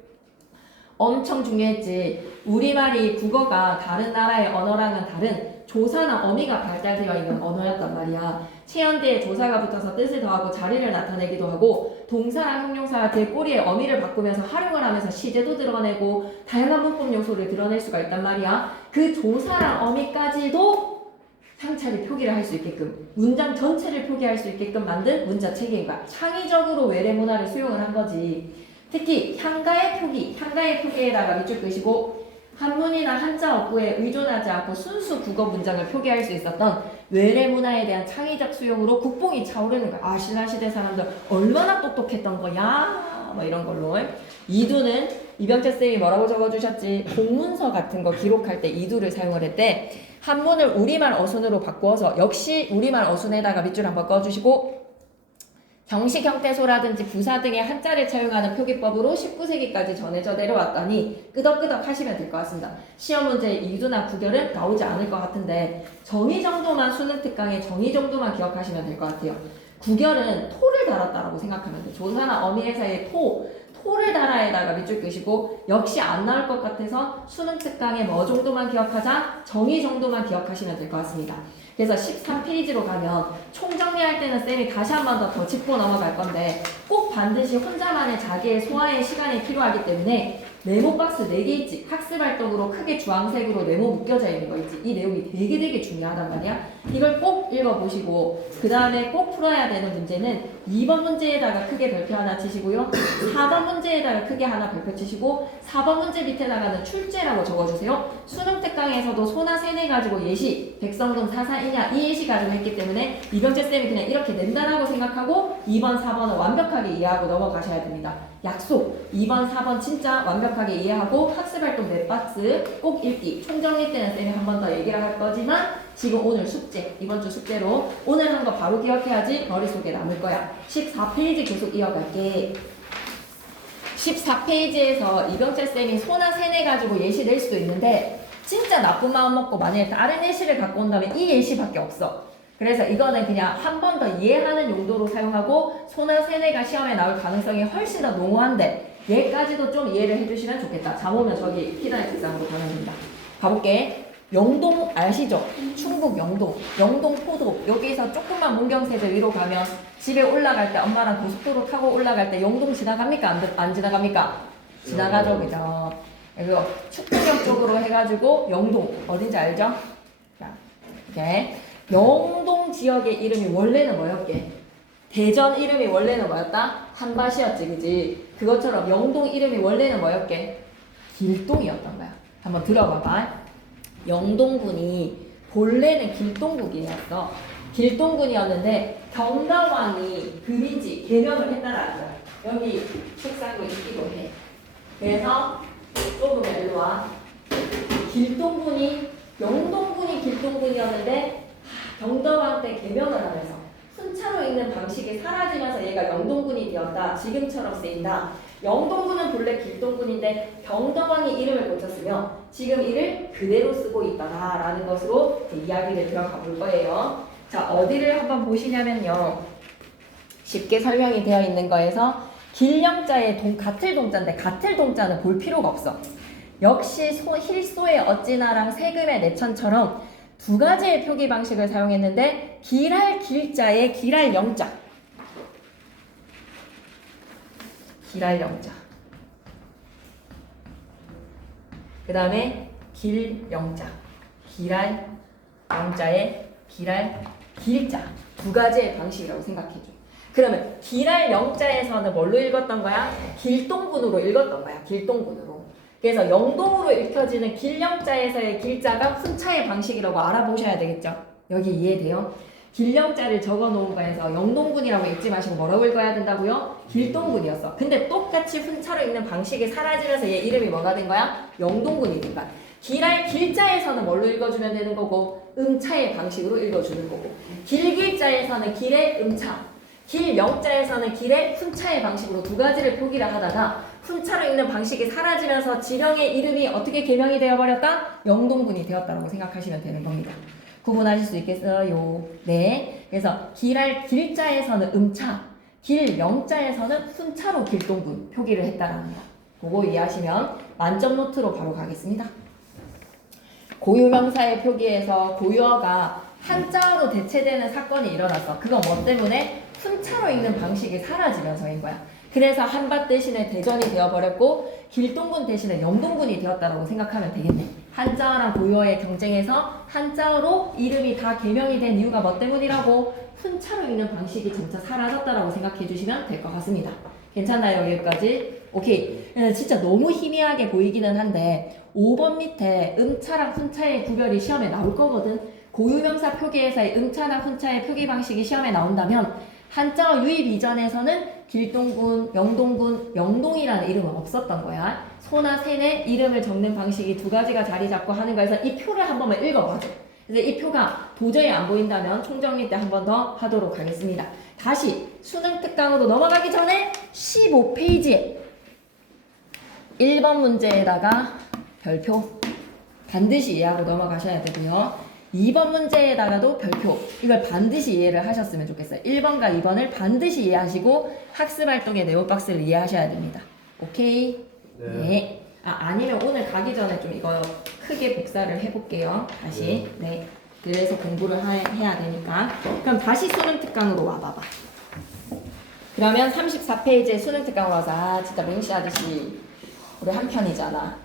엄청 중요했지. 우리말이 국어가 다른 나라의 언어랑은 다른 조사나 어미가 발달되어 있는 언어였단 말이야. 체연대에 조사가 붙어서 뜻을 더하고 자리를 나타내기도 하고 동사랑 형용사가 제 꼬리에 어미를 바꾸면서 활용을 하면서 시제도 드러내고 다양한 문법 요소를 드러낼 수가 있단 말이야. 그 조사랑 어미까지도 상차리 표기를 할 수 있게끔 문장 전체를 표기할 수 있게끔 만든 문자 체계인 거야. 창의적으로 외래 문화를 수용을 한 거지. 특히 향가의 표기, 향가의 표기에다가 밑줄 끄시고 한문이나 한자 어구에 의존하지 않고 순수 국어 문장을 표기할 수 있었던 외래 문화에 대한 창의적 수용으로 국뽕이 차오르는 거야. 아 신라시대 사람들 얼마나 똑똑했던 거야 뭐 이런 걸로. 이두는 이병채쌤이 뭐라고 적어주셨지? 공문서 같은 거 기록할 때 이두를 사용을 했대. 한문을 우리말 어순으로 바꾸어서 역시 우리말 어순에다가 밑줄 한번 꺼주시고 정식 형태소라든지 부사 등의 한자를 차용하는 표기법으로 19세기까지 전해져 내려왔다니 끄덕끄덕 하시면 될 것 같습니다. 시험 문제에 이두나 구결은 나오지 않을 것 같은데 정의 정도만 수능 특강의 정의 정도만 기억하시면 될 것 같아요. 구결은 토를 달았다라고 생각하면 돼. 조사나 어미의 사이에 토를 달아에다가 밑줄 끄시고 역시 안 나올 것 같아서 수능 특강의 뭐 정도만 기억하자 정의 정도만 기억하시면 될 것 같습니다. 그래서 13페이지로 가면 총정리할 때는 쌤이 다시 한 번 더 짚고 넘어갈 건데 꼭 반드시 혼자만의 자기의 소화의 시간이 필요하기 때문에 메모 박스 4개 있지. 학습활동으로 크게 주황색으로 메모 묶여져 있는 거 있지. 이 내용이 되게 중요하단 말이야. 이걸 꼭 읽어보시고 그 다음에 꼭 풀어야 되는 문제는 2번 문제에다가 크게 별표 하나 치시고요. 4번 문제에다가 크게 하나 별표 치시고 4번 문제 밑에다가는 출제라고 적어주세요. 수능 특강에서도 소나 세뇌 가지고 예시, 백성금 사사이냐 이 예시 가지고 했기 때문에 이병채쌤이 그냥 이렇게 낸다라고 생각하고 2번, 4번은 완벽하게 이해하고 넘어가셔야 됩니다. 약속! 2번, 4번 진짜 완벽하게 이해하고 학습활동 몇 박스 꼭 읽기. 총정리 때는 쌤이 한 번 더 얘기를 할 거지만 지금 오늘 숙제, 이번 주 숙제로 오늘 한 거 바로 기억해야지 머릿속에 남을 거야. 14페이지 계속 이어갈게. 14페이지에서 이병채쌤이 소나 세뇌 가지고 예시 낼 수도 있는데 진짜 나쁜 마음 먹고 만약에 다른 예시를 갖고 온다면 이 예시밖에 없어. 그래서 이거는 그냥 한 번 더 이해하는 용도로 사용하고 소나 세뇌가 시험에 나올 가능성이 훨씬 더 농후한데 얘까지도 좀 이해를 해주시면 좋겠다. 잠 오면 저기 키다의 책상으로 가면 된다. 가볼게. 영동 아시죠? 충북 영동 포도. 여기서 조금만 문경세제 위로 가면 집에 올라갈 때 엄마랑 고속도로 타고 올라갈 때 영동 지나갑니까? 안 지나갑니까? 지나가죠, 그죠? 그리고 축구경 쪽으로 해가지고 영동 어딘지 알죠? 자, 이렇게 영동 지역의 이름이 원래는 뭐였게? 대전 이름이 원래는 뭐였다? 한밭이었지, 그지? 그것처럼 영동 이름이 원래는 뭐였게? 길동이었던 거야. 한번 들어봐봐. 영동군이 본래는 길동국이었어. 길동군이었는데 경다왕이 금인지 개명을 했다라는 거야. 여기 책상도 있기도 해. 그래서 좁으면 일로 와. 길동군이 영동군이 길동군이었는데 경다왕 때 개명을 하면서 순차로 읽는 방식이 사라지면서 얘가 영동군이 되었다. 지금처럼 쓰인다. 영동군은 본래 길동군인데 경다왕이 이름을 고쳤으며 지금 이를 그대로 쓰고 있다라는 것으로 이야기를 들어가 볼 거예요. 자, 어디를 한번 보시냐면요. 쉽게 설명이 되어 있는 거에서 길령자의 같을 동자인데 같을 동자는 볼 필요가 없어. 역시 힐소의 어찌나랑 세금의 내천처럼 두 가지의 표기 방식을 사용했는데 길할 길자의 길할 영자, 길할 영자, 그 다음에 길영자, 길할 영자의 길할 길자, 두 가지의 방식이라고 생각해줘. 그러면 길할 영자에서는 뭘로 읽었던 거야? 길동군으로 읽었던 거야. 길동군으로. 그래서 영동으로 읽혀지는 길영자에서의 길자가 훈차의 방식이라고 알아보셔야 되겠죠. 여기 이해돼요? 길영자를 적어 놓은 거에서 영동군이라고 읽지 마시고 뭐라고 읽어야 된다고요? 길동군이었어. 근데 똑같이 훈차로 읽는 방식이 사라지면서 얘 이름이 뭐가 된 거야? 영동군이 된 거야. 길할 길자에서는 뭘로 읽어주면 되는 거고 음차의 방식으로 읽어주는 거고 길길자에서는 길의 음차, 길영자에서는 길의 훈차의 방식으로 두 가지를 표기를 하다가 훈차로 읽는 방식이 사라지면서 지령의 이름이 어떻게 개명이 되어버렸다? 영동군이 되었다고 생각하시면 되는 겁니다. 구분하실 수 있겠어요? 네. 그래서 길할 길자에서는 음차, 길영자에서는 훈차로 길동군 표기를 했다라는 거. 그거 이해하시면 만점 노트로 바로 가겠습니다. 고유명사의 표기에서 고유어가 한자어로 대체되는 사건이 일어났어. 그건 뭐 때문에? 훈차로 읽는 방식이 사라지면서인 거야. 그래서 한밭 대신에 대전이 되어버렸고 길동군 대신에 영동군이 되었다고 생각하면 되겠네. 한자어랑 고유어의 경쟁에서 한자어로 이름이 다 개명이 된 이유가 뭐 때문이라고? 훈차로 읽는 방식이 점차 사라졌다고 생각해 주시면 될 것 같습니다. 괜찮나요? 여기까지? 오케이. 진짜 너무 희미하게 보이기는 한데 5번 밑에 음차랑 훈차의 구별이 시험에 나올 거거든. 고유명사 표기에서의 음차나 훈차의 표기 방식이 시험에 나온다면 한자어 유입 이전에서는 길동군, 영동군, 영동이라는 이름은 없었던 거야. 소나 새의 이름을 적는 방식이 두 가지가 자리 잡고 하는 거에서 이 표를 한 번만 읽어봐줘. 그래서 이 표가 도저히 안 보인다면 총정리 때 한 번 더 하도록 하겠습니다. 다시 수능 특강으로 넘어가기 전에 15페이지에 1번 문제에다가 별표 반드시 이해하고 넘어가셔야 되고요. 2번 문제에다가도 별표, 이걸 반드시 이해를 하셨으면 좋겠어요. 1번과 2번을 반드시 이해하시고 학습활동의 네모박스를 이해하셔야 됩니다. 오케이? 네. 아니면 오늘 가기 전에 좀 이거 크게 복사를 해볼게요. 다시. 네. 그래서 공부를 해야 되니까. 그럼 다시 수능 특강으로 와봐봐. 그러면 34페이지에 수능 특강으로 와서 진짜 맹시하듯이 우리 한 편이잖아.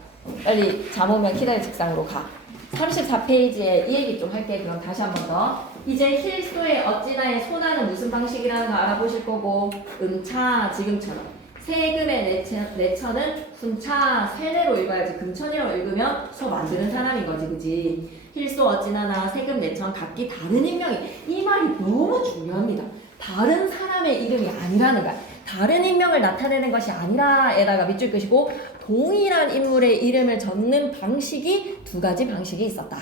빨리 잠 오면 키다의 책상으로 가. 34페이지에 이 얘기 좀 할게. 그럼 다시 한 번 더. 이제 힐소의 어찌나의 소나는 무슨 방식이라는 거 알아보실 거고 음차 지금처럼 세금의 내천은 훈차 세내로 읽어야지 금천이라고 읽으면 소 만드는 사람인 거지, 그지? 힐소 어찌나나 세금 내천 각기 다른 인명이 이 말이 너무 중요합니다. 다른 사람의 이름이 아니라는 거야. 다른 인명을 나타내는 것이 아니라에다가 밑줄 끄시고 동일한 인물의 이름을 적는 방식이 두 가지 방식이 있었다.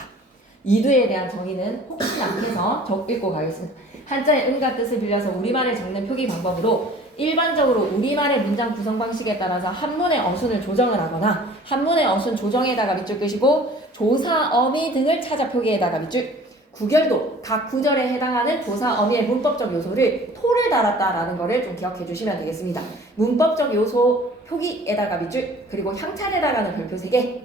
이두에 대한 정의는 혹시 않게서 읽고 가겠습니다. 한자의 음과 뜻을 빌려서 우리말을 적는 표기 방법으로 일반적으로 우리말의 문장 구성 방식에 따라서 한문의 어순을 조정을 하거나 한문의 어순 조정에다가 밑줄 끄시고 조사, 어미 등을 찾아 표기에다가 밑줄 구결도 각 구절에 해당하는 조사, 어미의 문법적 요소를 토를 달았다라는 거를 좀 기억해 주시면 되겠습니다. 문법적 요소 표기에다가 밑줄, 그리고 향찰에다가는 별표 3개.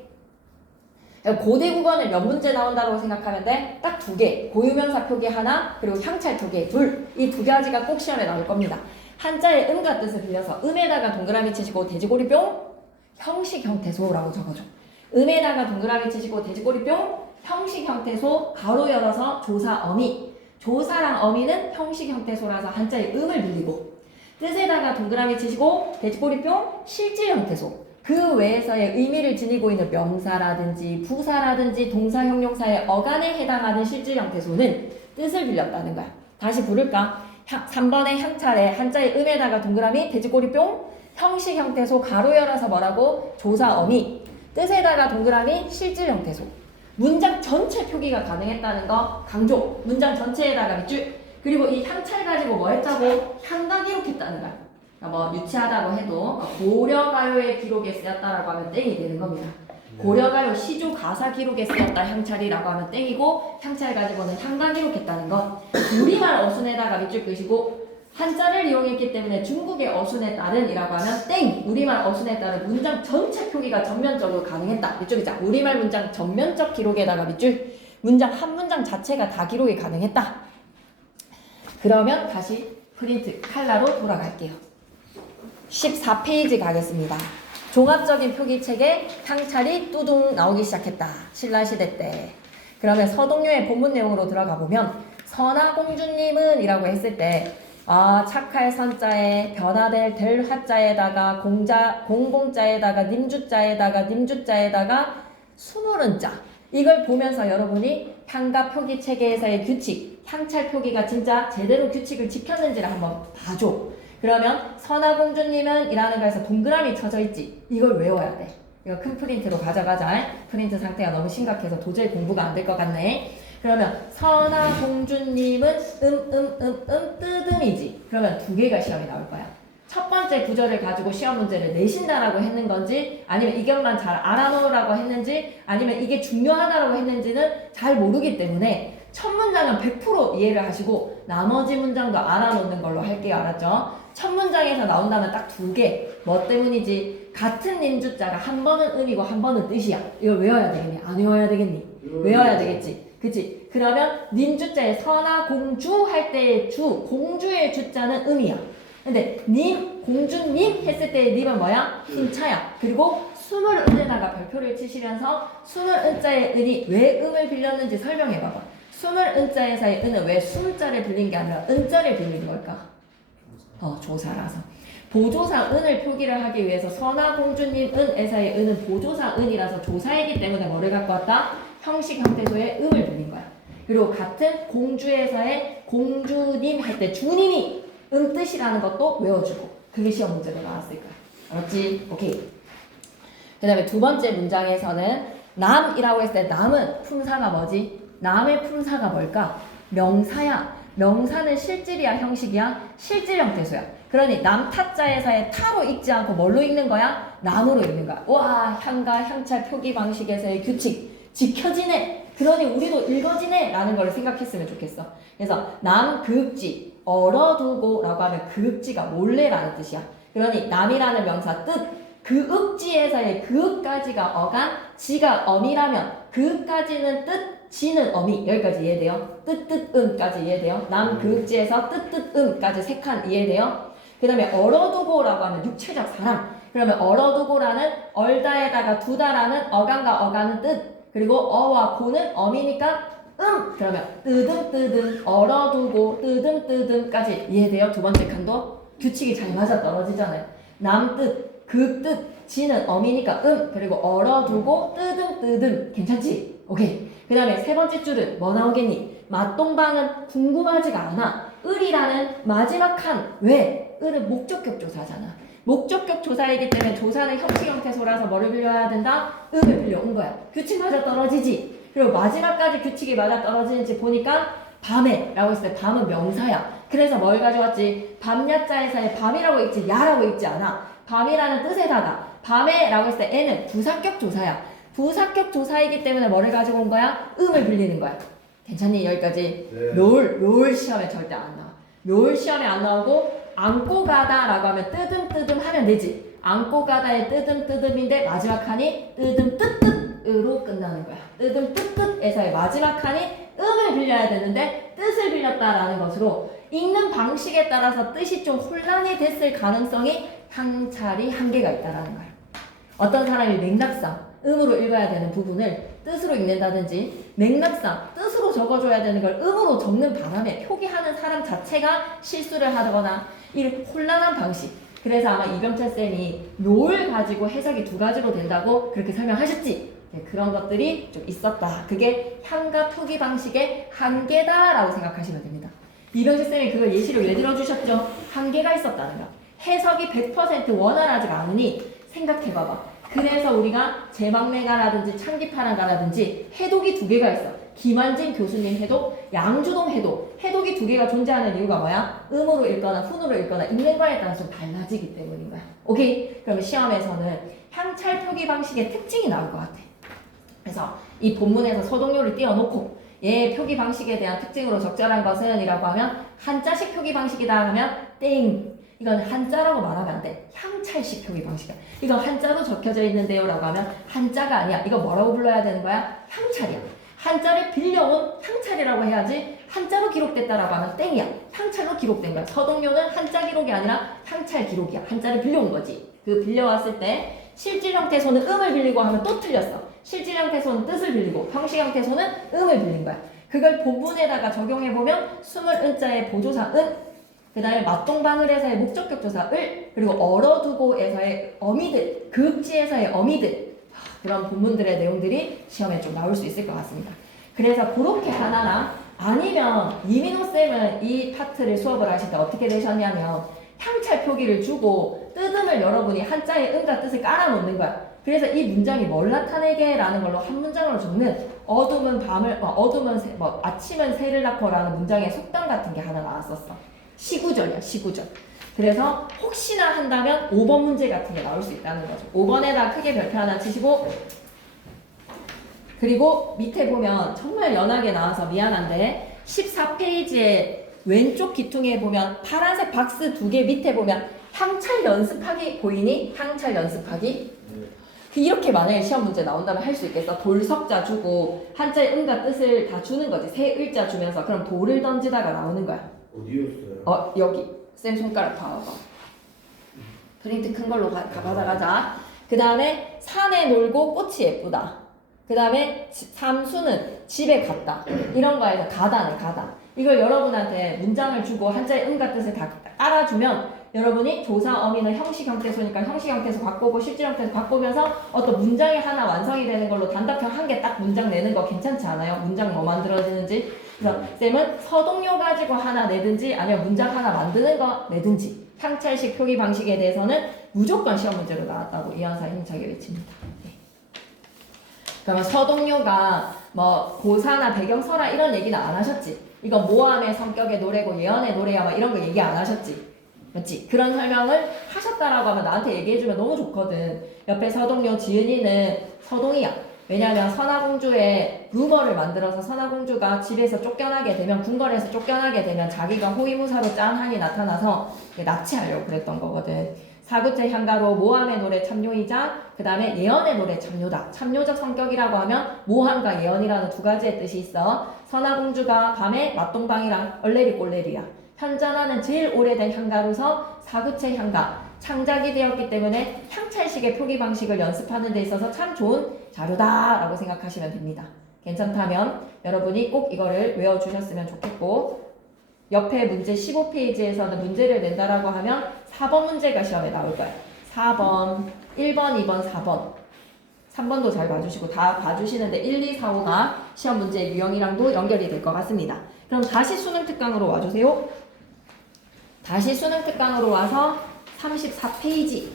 고대 국어는 몇 문제 나온다고 생각하면 돼? 딱 2개. 고유명사 표기 하나, 그리고 향찰 표기 둘. 이 2가지가 꼭 시험에 나올 겁니다. 한자의 음과 뜻을 빌려서 음에다가 동그라미 치시고 돼지꼬리 뿅 형식 형태소라고 적어줘. 음에다가 동그라미 치시고 돼지꼬리 뿅 형식 형태소 가로 열어서 조사 어미. 조사랑 어미는 형식 형태소라서 한자의 음을 빌리고, 뜻에다가 동그라미 치시고 돼지꼬리 뿅 실질 형태소. 그 외에서의 의미를 지니고 있는 명사라든지 부사라든지 동사 형용사의 어간에 해당하는 실질 형태소는 뜻을 빌렸다는 거야. 다시 부를까? 3번의 향찰에 한자의 음에다가 동그라미 돼지꼬리 뿅 형식 형태소 가로 열어서 뭐라고? 조사 어미. 뜻에다가 동그라미 실질 형태소. 문장 전체 표기가 가능했다는 거 강조. 문장 전체에다가 밑줄. 그리고 이 향찰 가지고 뭐 했다고? 향가 기록했다는 거야. 뭐 유치하다고 해도 고려가요의 기록에 쓰였다라고 하면 땡이 되는 겁니다. 고려가요 시조 가사 기록에 쓰였다 향찰이라고 하면 땡이고, 향찰 가지고는 향가 기록했다는 것. 우리말 어순에다가 밑줄 끄시고 한자를 이용했기 때문에 중국의 어순에 따른이라고 하면 땡. 우리말 어순에 따른 문장 전체 표기가 전면적으로 가능했다. 이쪽이자 우리말 문장 전면적 기록에다가 밑줄. 문장 한 문장 자체가 다 기록이 가능했다. 그러면 다시 프린트 칼라로 돌아갈게요. 14페이지 가겠습니다. 종합적인 표기책에 향찰이 뚜둥 나오기 시작했다. 신라시대 때. 그러면 서동요의 본문 내용으로 들어가 보면 선하공주님은 이라고 했을 때 착할 선자에 변화될 될 화자에다가 공공자에다가 님주자에다가 수물은자. 이걸 보면서 여러분이 향가 표기체계에서의 규칙, 향찰 표기가 진짜 제대로 규칙을 지켰는지를 한번 봐줘. 그러면 선하공주님은 이라는 거에서 동그라미 쳐져 있지. 이걸 외워야 돼. 이거 큰 프린트로 가져가자. 프린트 상태가 너무 심각해서 도저히 공부가 안 될 것 같네. 그러면 선하공주님은 뜨듬이지. 그러면 2개가 시험에 나올 거야. 첫 번째 구절을 가지고 시험 문제를 내신다라고 했는 건지, 아니면 이것만 잘 알아놓으라고 했는지, 아니면 이게 중요하다라고 했는지는 잘 모르기 때문에 첫 문장은 100% 이해를 하시고 나머지 문장도 알아놓는 걸로 할게요. 알았죠? 첫 문장에서 나온다면 딱 2개. 뭐 때문이지? 같은 님주자가 한 번은 음이고 한 번은 뜻이야. 이걸 외워야 되겠니? 안 외워야 되겠니? 외워야 되겠지. 그치? 그러면 님주자에 선하공주 할 때의 주, 공주의 주자는 음이야. 근데 님, 공주님 했을 때의 님은 뭐야? 힘차야. 그리고 숨을 은에다가 별표를 치시면서 숨을 은자의 은이 왜 음을 빌렸는지 설명해봐봐. 숨을 은자에서의 은은 왜 숨자를 빌린 게 아니라 은자를 빌린 걸까? 조사라서. 보조사 은을 표기를 하기 위해서 선하공주님 은에서의 은은 보조사 은이라서 조사이기 때문에 뭐를 갖고 왔다? 형식 형태소의 음을 빌린 거야. 그리고 같은 공주에서의 공주님 할 때 주님이 뜻이라는 것도 외워주고, 그게 시험 문제로 나왔을 거야. 알았지? 오케이. 그 다음에 2번째 문장에서는 남이라고 했을 때 남은 품사가 뭐지? 남의 품사가 뭘까? 명사야. 명사는 실질이야 형식이야? 실질 형태소야. 그러니 남 타자에서의 타로 읽지 않고 뭘로 읽는 거야? 남으로 읽는 거야. 와, 향가 향찰 표기 방식에서의 규칙 지켜지네. 그러니 우리도 읽어지네 라는 걸 생각했으면 좋겠어. 그래서 남 그읍지 얼어두고 라고 하면 그읍지가 몰래라는 뜻이야. 그러니 남이라는 명사 뜻, 그읍지에서의 그읍까지가 어간, 지가 어미라면 그읍까지는 뜻, 지는 어미. 여기까지 이해돼요? 뜻뜻음까지 이해돼요? 남 그읍지에서 뜻뜻음까지 3칸 이해돼요? 그 다음에 얼어두고라고 하면 육체적 사람. 그러면 얼어두고라는 얼다에다가 두다라는 어간과 어간은 뜻, 그리고 어와 고는 어미니까 그러면 뜨듬뜨듬 얼어두고 뜨듬뜨듬까지 이해돼요? 2번째 칸도 규칙이 잘 맞아 떨어지잖아요. 남뜻 그뜻 지는 어미니까 그리고 얼어두고 뜨듬뜨듬. 괜찮지? 오케이. 그 다음에 3번째 줄은 뭐 나오겠니? 맛동방은 궁금하지가 않아. 을이라는 마지막 칸. 왜? 을은 목적격 조사잖아. 목적격 조사이기 때문에 조사는 형식 형태소라서 뭐를 빌려야 된다? 음을 빌려온 거야. 규칙 맞아 떨어지지. 그리고 마지막까지 규칙이 맞아 떨어지는지 보니까 밤에 라고 했을 때 밤은 명사야. 그래서 뭘 가져왔지? 밤야자에서의 밤이라고 읽지 야라고 읽지 않아. 밤이라는 뜻에다가 밤에 라고 했을 때 애는 부사격 조사야. 부사격 조사이기 때문에 뭐를 가지고 온 거야? 음을 빌리는 거야. 괜찮니? 여기까지? 네. 묘을 시험에 절대 안 나와. 묘을 시험에 안 나오고 안고 가다 라고 하면 뜨듬뜨듬 하면 되지. 안고 가다의 뜨듬뜨듬인데 마지막 칸이 뜨듬뜨뜻으로 끝나는 거야. 뜨듬뜨뜻에서의 마지막 칸이 음을 빌려야 되는데 뜻을 빌렸다라는 것으로 읽는 방식에 따라서 뜻이 좀 혼란이 됐을 가능성이 향찰이 한계가 있다라는 거야. 어떤 사람이 맥락상 음으로 읽어야 되는 부분을 뜻으로 읽는다든지 맥락상 뜻으로 적어줘야 되는 걸 음으로 적는 바람에 표기하는 사람 자체가 실수를 하거나 이 혼란한 방식. 그래서 아마 이병철 쌤이 요를 가지고 해석이 두 가지로 된다고 그렇게 설명하셨지. 네, 그런 것들이 좀 있었다. 그게 향과 표기 방식의 한계다라고 생각하시면 됩니다. 이병철 쌤이 그걸 예시로 왜 들어주셨죠? 한계가 있었다는 거. 해석이 100% 원활하지가 않으니 생각해봐봐. 그래서 우리가 제막내가라든지 창기파랑가라든지 해독이 두 개가 있어. 김한진 교수님 해독, 양주동 해독. 해독이 두 개가 존재하는 이유가 뭐야? 음으로 읽거나 훈으로 읽거나 읽는 거에 따라 좀 달라지기 때문인 거야. 오케이? 그러면 시험에서는 향찰 표기 방식의 특징이 나올 것 같아. 그래서 이 본문에서 서동요를 띄워놓고 얘 표기 방식에 대한 특징으로 적절한 것은 이라고 하면 한자식 표기 방식이다 하면 땡. 이건 한자라고 말하면 안 돼. 향찰식 표기 방식이야. 이건 한자로 적혀져 있는데요 라고 하면 한자가 아니야. 이거 뭐라고 불러야 되는 거야? 향찰이야. 한자를 빌려온 향찰이라고 해야지 한자로 기록됐다라고 하면 땡이야. 향찰로 기록된 거야. 서동요는 한자 기록이 아니라 향찰 기록이야. 한자를 빌려온 거지. 그 빌려왔을 때 실질 형태소는 음을 빌리고 하면 또 틀렸어. 실질 형태소는 뜻을 빌리고 형식 형태소는 음을 빌린 거야. 그걸 본문에다가 적용해보면 숨을 은자의 보조사 은, 그 다음에 맞동방을에서의 목적격조사 을, 그리고 얼어두고에서의 어미들, 극지에서의 어미들, 그런 본문들의 내용들이 시험에 좀 나올 수 있을 것 같습니다. 그래서 그렇게 하나나 아니면 이민호 쌤은 이 파트를 수업을 하실 때 어떻게 되셨냐면 향찰 표기를 주고 뜨듬을 여러분이 한자의 음과 뜻을 깔아놓는 거야. 그래서 이 문장이 뭘 나타내게 라는 걸로 한 문장으로 적는 아침은 새를 낳고라는 문장의 속담 같은 게 하나 나왔었어. 시구절이야, 시구절. 그래서 혹시나 한다면 5번 문제 같은 게 나올 수 있다는 거죠. 5번에다 크게 별표 하나 치시고, 그리고 밑에 보면 정말 연하게 나와서 미안한데 14페이지에 왼쪽 기퉁에 보면 파란색 박스 2개 밑에 보면 향찰 연습하기 보이니? 향찰 연습하기? 이렇게 만약에 시험 문제 나온다면 할 수 있겠어. 돌석자 주고 한자의 음과 뜻을 다 주는 거지. 세 을자 주면서 그럼 돌을 던지다가 나오는 거야. 어디였어요? 여기 쌤 손가락 봐봐. 프린트 큰 걸로 가자. 그 다음에 산에 놀고 꽃이 예쁘다. 그 다음에 삼수는 집에 갔다. 이런 거에서 가다네, 가다. 이걸 여러분한테 문장을 주고 한자의 음과 뜻을 다 알아주면 여러분이 조사 어미는 형식 형태소니까 형식 형태소 바꾸고 실질 형태소 바꾸면서 어떤 문장이 하나 완성이 되는 걸로 단답형 한 개 딱 문장 내는 거 괜찮지 않아요? 문장 뭐 만들어지는지. 그래서 쌤은 서동요 가지고 하나 내든지 아니면 문장 하나 만드는 거 내든지 향찰식 표기 방식에 대해서는 무조건 시험 문제로 나왔다고 이한사 힘차게 외칩니다. 네. 그러면 서동요가 뭐 고사나 배경설화 이런 얘기는 안 하셨지. 이건 모함의 성격의 노래고 예언의 노래야 막 이런 거 얘기 안 하셨지. 맞지? 그런 설명을 하셨다라고 하면 나한테 얘기해주면 너무 좋거든. 옆에 서동요 지은이는 서동이야. 왜냐하면 선화공주의 루머를 만들어서 선화공주가 집에서 쫓겨나게 되면 궁궐에서 쫓겨나게 되면 자기가 호위무사로 짠 한이 나타나서 납치하려고 그랬던 거거든. 사구째 향가로 모함의 노래 참요이자 그 다음에 예언의 노래 참요다. 참요적 성격이라고 하면 모함과 예언이라는 두 가지의 뜻이 있어. 선화공주가 밤에 맞동방이랑 얼레리 꼴레리야. 현존하는 제일 오래된 향가로서 사구체 향가, 창작이 되었기 때문에 향찰식의 표기 방식을 연습하는 데 있어서 참 좋은 자료다라고 생각하시면 됩니다. 괜찮다면 여러분이 꼭 이거를 외워주셨으면 좋겠고, 옆에 문제 15페이지에서는 문제를 낸다라고 하면 4번 문제가 시험에 나올 거예요. 4번, 1번, 2번, 4번. 3번도 잘 봐주시고 다 봐주시는데 1, 2, 4, 5가 시험 문제의 유형이랑도 연결이 될 것 같습니다. 그럼 다시 수능 특강으로 와주세요. 다시 수능 특강으로 와서 34페이지.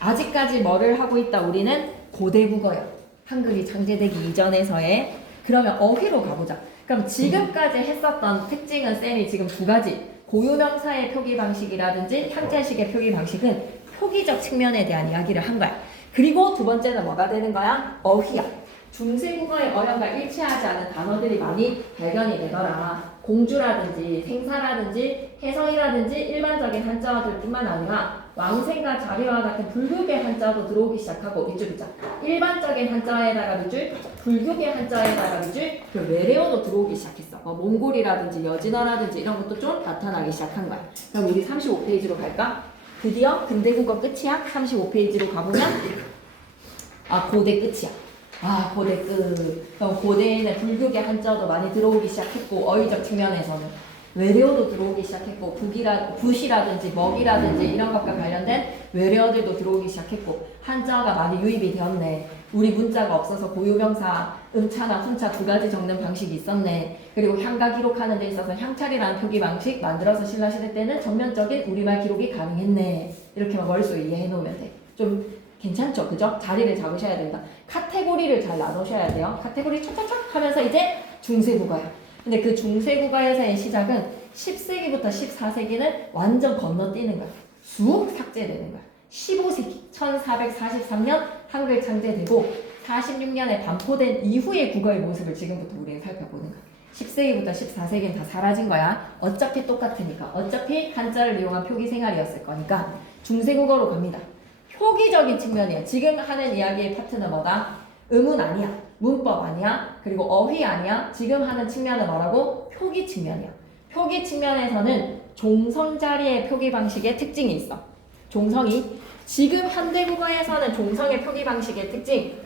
아직까지 뭐를 하고 있다? 우리는 고대국어요. 한글이 창제되기 이전에서의. 그러면 어휘로 가보자. 그럼 지금까지 했었던 특징은 쌤이 지금 두 가지. 고유명사의 표기 방식이라든지 향찰식의 표기 방식은 표기적 측면에 대한 이야기를 한 거야. 그리고 두 번째는 뭐가 되는 거야? 어휘야. 중세국어의 어려움과 일치하지 않은 단어들이 많이 발견이 되더라. 공주라든지 생사라든지 혜성이라든지 일반적인 한자어들 뿐만 아니라 왕생과 자리와 같은 불교계 한자도 들어오기 시작하고 밑줄 긋자. 일반적인 한자에다가 밑줄, 불교계 한자에다가 밑줄, 그 외래어도 들어오기 시작했어. 몽골이라든지 여진어라든지 이런 것도 좀 나타나기 시작한 거야. 그럼 우리 35페이지로 갈까? 드디어 근대국어 끝이야. 35페이지로 가보면 고대 끝이야. 고대 끝. 그럼 고대에는 불교계 한자도 많이 들어오기 시작했고 어휘적 측면에서는 외래어도 들어오기 시작했고 붓이라든지 먹이라든지 이런 것과 관련된 외래어들도 들어오기 시작했고 한자가 많이 유입이 되었네. 우리 문자가 없어서 고유명사 음차나 훈차 두 가지 적는 방식이 있었네. 그리고 향가 기록하는 데 있어서 향찰이라는 표기 방식 만들어서 신라시대 때는 전면적인 우리말 기록이 가능했네. 이렇게만 머릿속에 이해해 놓으면 돼. 좀 괜찮죠? 그죠? 자리를 잡으셔야 된다. 카테고리를 잘 나누셔야 돼요. 카테고리 촉촉촉 하면서 이제 중세국어야. 근데 그 중세국어에서의 시작은 10세기부터 14세기는 완전 건너뛰는 거야. 쑥 삭제되는 거야. 15세기 1443년 한글 창제되고 46년에 반포된 이후의 국어의 모습을 지금부터 우리는 살펴보는 거야. 10세기부터 14세기는 다 사라진 거야. 어차피 똑같으니까. 어차피 한자를 이용한 표기 생활이었을 거니까 중세국어로 갑니다. 표기적인 측면이에요. 지금 하는 이야기의 파트는 뭐다? 음은 아니야. 문법 아니야. 그리고 어휘 아니야. 지금 하는 측면은 뭐라고? 표기 측면이야. 표기 측면에서는 종성 자리의 표기 방식의 특징이 있어. 종성이 지금 현대국어에서는 종성의 표기 방식의 특징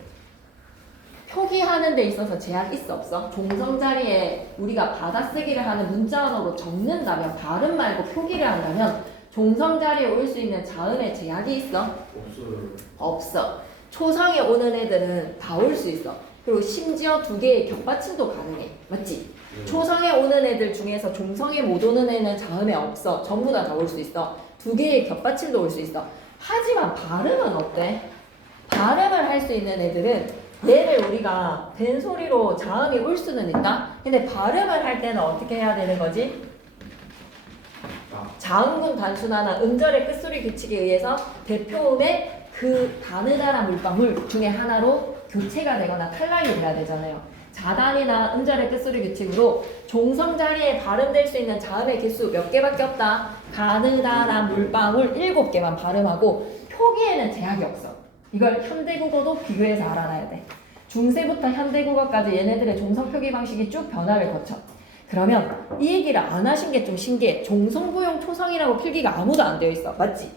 표기하는 데 있어서 제약 있어 없어? 종성 자리에 우리가 받아쓰기를 하는 문자 언어로 적는다면 발음 말고 표기를 한다면 종성 자리에 올 수 있는 자음의 제약이 있어? 없어요. 없어. 초성에 오는 애들은 다 올 수 있어. 그리고 심지어 두 개의 겹받침도 가능해. 맞지? 초성에 오는 애들 중에서 종성에 못 오는 애는 자음에 없어. 전부 다 올 수 있어. 두 개의 겹받침도 올 수 있어. 하지만 발음은 어때? 발음을 할 수 있는 애들은 얘를 우리가 된소리로 자음이 올 수는 있다. 근데 발음을 할 때는 어떻게 해야 되는 거지? 자음군 단순화나 음절의 끝소리 규칙에 의해서 대표음의 그 가느다란 물방울 중에 하나로 교체가 되거나 탈락이 돼야 되잖아요. 자단이나 음절의 끝소리 규칙으로 종성 자리에 발음될 수 있는 자음의 개수 몇 개밖에 없다. 가느다란 물방울 7개만 발음하고 표기에는 제약이 없어. 이걸 현대국어도 비교해서 알아놔야 돼. 중세부터 현대국어까지 얘네들의 종성 표기 방식이 쭉 변화를 거쳐. 그러면 이 얘기를 안 하신 게 좀 신기해. 종성부용 초성이라고 필기가 아무도 안 되어 있어. 맞지?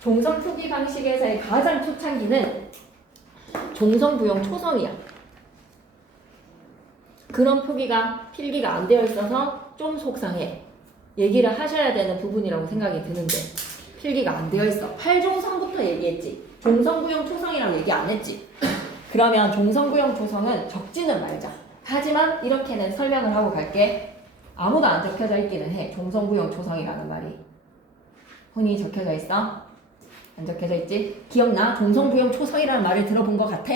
종성 표기 방식에서의 가장 초창기는 종성부용 초성이야. 그런 표기가 필기가 안 되어 있어서 좀 속상해. 얘기를 하셔야 되는 부분이라고 생각이 드는데 필기가 안 되어 있어. 팔종성부터 얘기했지. 종성부용 초성이라고 얘기 안 했지. 그러면 종성부용 초성은 적지는 말자. 하지만 이렇게는 설명을 하고 갈게. 아무도 안 적혀져 있기는 해. 종성부용 초성이라는 말이. 흔히 적혀져 있어? 안 적혀져 있지? 기억나? 종성부용 초성이라는 말을 들어본 것 같아?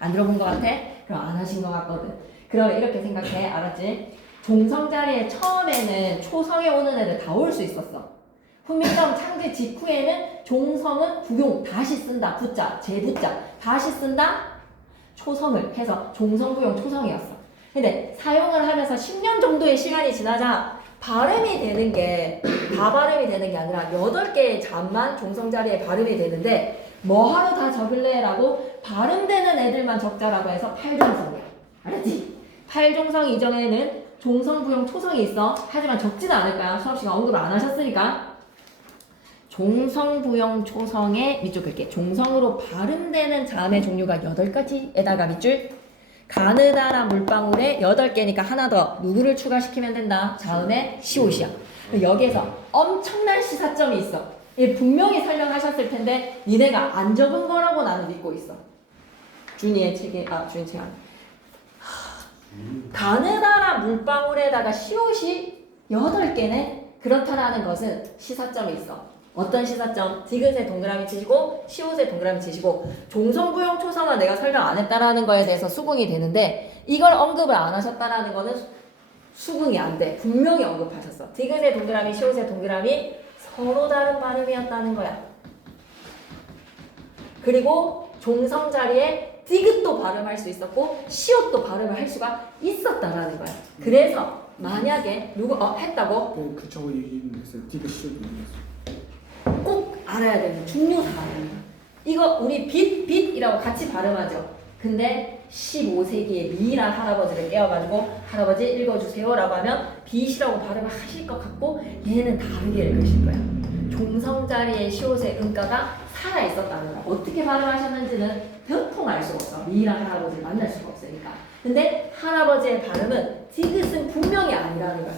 안 들어본 것 같아? 그럼 안 하신 것 같거든. 그럼 이렇게 생각해. 알았지? 종성 자리에 처음에는 초성에 오는 애들 다 올 수 있었어. 훈민정 창제 직후에는 종성은 부용 다시 쓴다. 부자, 재부자 다시 쓴다. 초성을 해서 종성부용 초성이었어. 근데 사용을 하면서 10년 정도의 시간이 지나자 발음이 되는 게 다 발음이 되는 게 아니라 8개의 자만 종성 자리에 발음이 되는데 뭐하러 다 적을래? 라고 발음되는 애들만 적자라고 해서 팔종성이야. 알았지? 팔종성 이전에는 종성부용 초성이 있어. 하지만 적지는 않을 거야. 수업시간 언급을 안 하셨으니까. 종성부용 초성의 밑줄 글게. 종성으로 발음되는 자음의 종류가 8가지에다가 밑줄 가느다란 물방울에 8개니까 하나 더 누구를 추가시키면 된다? 자음의 시옷이야. 여기에서 엄청난 시사점이 있어. 예, 분명히 설명하셨을 텐데 니네가 안 적은 거라고 나는 믿고 있어. 준이의 책에 준이 책 안. 가느다란 물방울에다가 시옷이 8개네? 그렇다라는 것은 시사점이 있어. 어떤 시사점? 디귿에 동그라미 치시고 시옷에 동그라미 치시고 종성부용 초성은 내가 설명 안 했다라는 거에 대해서 수긍이 되는데 이걸 언급을 안 하셨다라는 거는 수긍이 안 돼. 분명히 언급하셨어. 디귿에 동그라미 시옷에 동그라미 서로 다른 발음이었다는 거야. 그리고 종성 자리에 디귿도 발음할 수 있었고 시옷도 발음을 할 수가 있었다라는 거야. 그래서 만약에 누구 했다고? 그 저거 얘기했어요. 디귿 시옷 얘기했어요. 꼭 알아야 되는 중요사항입니다. 이거 우리 빛이라고 같이 발음하죠. 근데 15세기의 미이란 할아버지를 깨워가지고 할아버지 읽어주세요 라고 하면 빛이라고 발음을 하실 것 같고 얘는 다르게 읽으실 거예요. 종성자리의 시옷의 음가가 살아있었다는 거야. 어떻게 발음하셨는지는 도통 알 수가 없어. 미이란 할아버지를 만날 수가 없으니까. 근데 할아버지의 발음은 디귿은 분명히 아니라는 거야.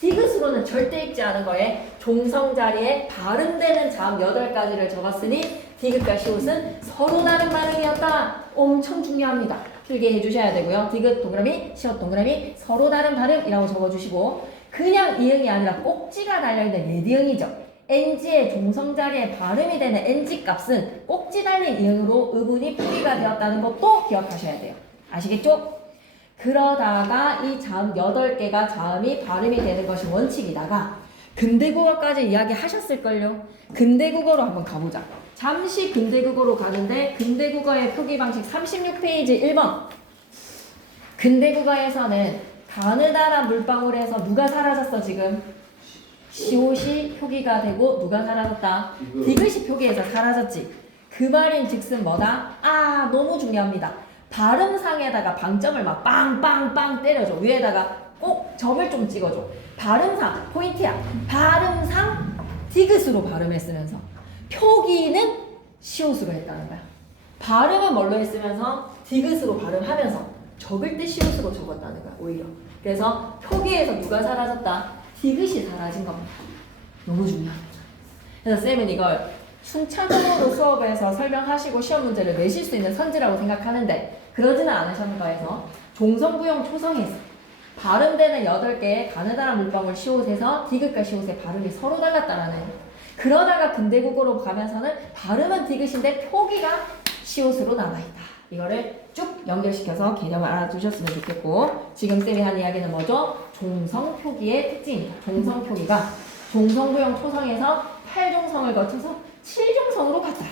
디귿으로는 절대 읽지 않은 거에 종성자리에 발음되는 자음 8가지를 적었으니 디귿과 시옷은 서로 다른 발음이었다. 엄청 중요합니다. 필기해 해주셔야 되고요. 디귿 동그라미, 시옷 동그라미, 서로 다른 발음이라고 적어주시고 그냥 이응이 아니라 꼭지가 달려있는 예디응이죠. NG의 종성자리에 발음이 되는 NG 값은 꼭지 달린 이응으로 의문이 풀이가 되었다는 것도 기억하셔야 돼요. 아시겠죠? 그러다가 이 자음 8개가 자음이 발음이 되는 것이 원칙이다가 근대국어까지 이야기하셨을걸요. 근대국어로 한번 가보자. 잠시 근대국어로 가는데 근대국어의 표기 방식 36페이지 1번. 근대국어에서는 가느다란 물방울에서 누가 사라졌어 지금? 시옷이 표기가 되고 누가 사라졌다? 디귿이 표기해서 사라졌지. 그 말인 즉슨 뭐다? 아 너무 중요합니다. 발음상에다가 방점을 막 빵빵빵 때려줘. 위에다가 꼭 점을 좀 찍어줘. 발음상 포인트야. 발음상 디귿으로 발음했으면서 표기는 시옷으로 했다는 거야. 발음은 뭘로 했으면서 디귿으로 발음하면서 적을 때 시옷으로 적었다는 거야. 오히려. 그래서 표기에서 누가 사라졌다? 디귿이 사라진 겁니다. 너무 중요합니다. 그래서 쌤은 이걸 순차적으로 수업에서 설명하시고 시험 문제를 내실 수 있는 선지라고 생각하는데 그러지는 않으셨는 거에서 종성부용 초성에서 발음되는 8개의 가느다란 물방울 시옷에서 디귿과 시옷의 발음이 서로 달랐다라는 그러다가 근대국어로 가면서는 발음은 디귿인데 표기가 시옷으로 남아있다. 이거를 쭉 연결시켜서 개념을 알아두셨으면 좋겠고 지금 쌤이 한 이야기는 뭐죠? 종성표기의 특징입니다. 종성표기가 종성부용 초성에서 8종성을 거쳐서 7종성으로 갔다.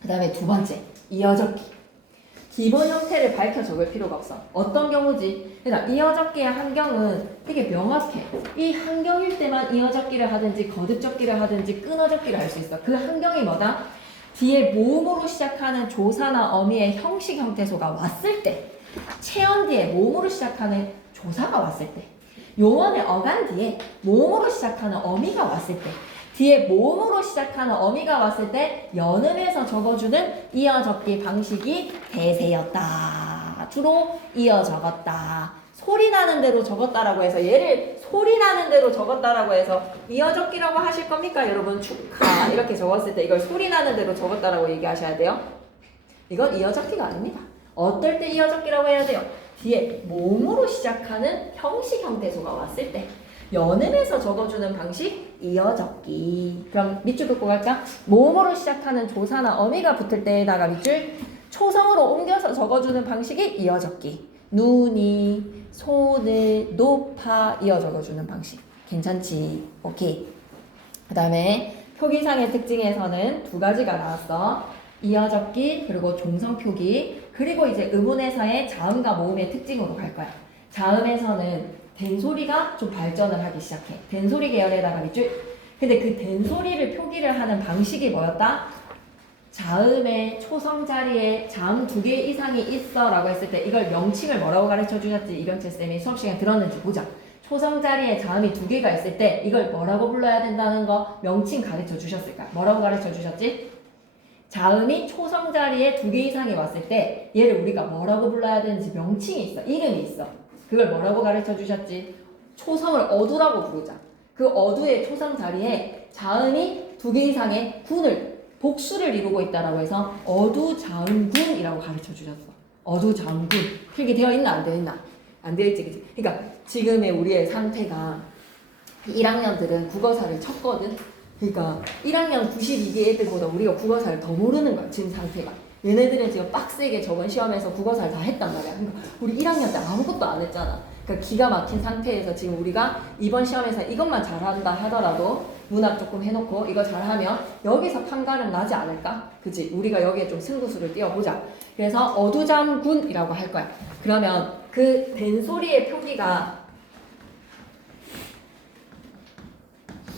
그 다음에 두 번째, 이어적기. 기본 형태를 밝혀 적을 필요가 없어. 어떤 경우지? 그러니까 이어적기의 한경은 되게 명확해. 이 한경일 때만 이어적기를 하든지 거듭적기를 하든지 끊어적기를 할 수 있어. 그 한경이 뭐다? 뒤에 모음으로 시작하는 조사나 어미의 형식 형태소가 왔을 때 체언 뒤에 모음으로 시작하는 조사가 왔을 때 용언의 어간 뒤에 모음으로 시작하는 어미가 왔을 때 뒤에 모음으로 시작하는 어미가 왔을 때 연음에서 적어주는 이어적기 방식이 대세였다. 주로 이어 적었다. 소리 나는 대로 적었다라고 해서 얘를 소리 나는 대로 적었다라고 해서 이어적기라고 하실 겁니까? 여러분 축하 이렇게 적었을 때 이걸 소리 나는 대로 적었다라고 얘기하셔야 돼요. 이건 이어적기가 아닙니다. 어떨 때 이어적기라고 해야 돼요? 뒤에 모음으로 시작하는 형식 형태소가 왔을 때 연음에서 적어주는 방식 이어적기. 그럼 밑줄 긋고 갈까? 모음으로 시작하는 조사나 어미가 붙을 때에다가 밑줄 초성으로 옮겨서 적어주는 방식이 이어적기. 눈이 손을 높아 이어 적어주는 방식. 괜찮지? 오케이. 그 다음에 표기상의 특징에서는 두 가지가 나왔어. 이어적기 그리고 종성표기 그리고 이제 의문에서의 자음과 모음의 특징으로 갈 거야. 자음에서는 된소리가 좀 발전을 하기 시작해. 된소리 계열에다가 밑줄. 근데 그 된소리를 표기를 하는 방식이 뭐였다? 자음의 초성 자리에 자음 2개 이상이 있어 라고 했을 때 이걸 명칭을 뭐라고 가르쳐 주셨지? 이병채 쌤이 수업 시간에 들었는지 보자. 초성 자리에 자음이 2개가 있을 때 이걸 뭐라고 불러야 된다는 거 명칭 가르쳐 주셨을까? 뭐라고 가르쳐 주셨지? 자음이 초성 자리에 2개 이상이 왔을 때 얘를 우리가 뭐라고 불러야 되는지 명칭이 있어. 이름이 있어. 그걸 뭐라고 가르쳐 주셨지? 초성을 어두라고 부르자. 그 어두의 초성 자리에 자음이 2개 이상의 군을 복수를 이루고 있다라고 해서 어두자음군이라고 가르쳐 주셨어. 어두자음군. 필기되어 있나 안 되어 있나? 안 되어 있지, 그치? 그러니까 지금의 우리의 상태가 1학년들은 국어사를 쳤거든. 그러니까 1학년 92개 애들보다 우리가 국어사를 더 모르는 거야, 지금 상태가. 얘네들은 지금 빡세게 저번 시험에서 국어사를 다 했단 말이야. 그러니까 우리 1학년 때 아무것도 안 했잖아. 그러니까 기가 막힌 상태에서 지금 우리가 이번 시험에서 이것만 잘한다 하더라도 문학 조금 해놓고 이거 잘하면 여기서 판가름 나지 않을까? 그치? 우리가 여기에 좀 승부수를 띄워보자. 그래서 어두잠군이라고 할 거야. 그러면 그 된소리의 표기가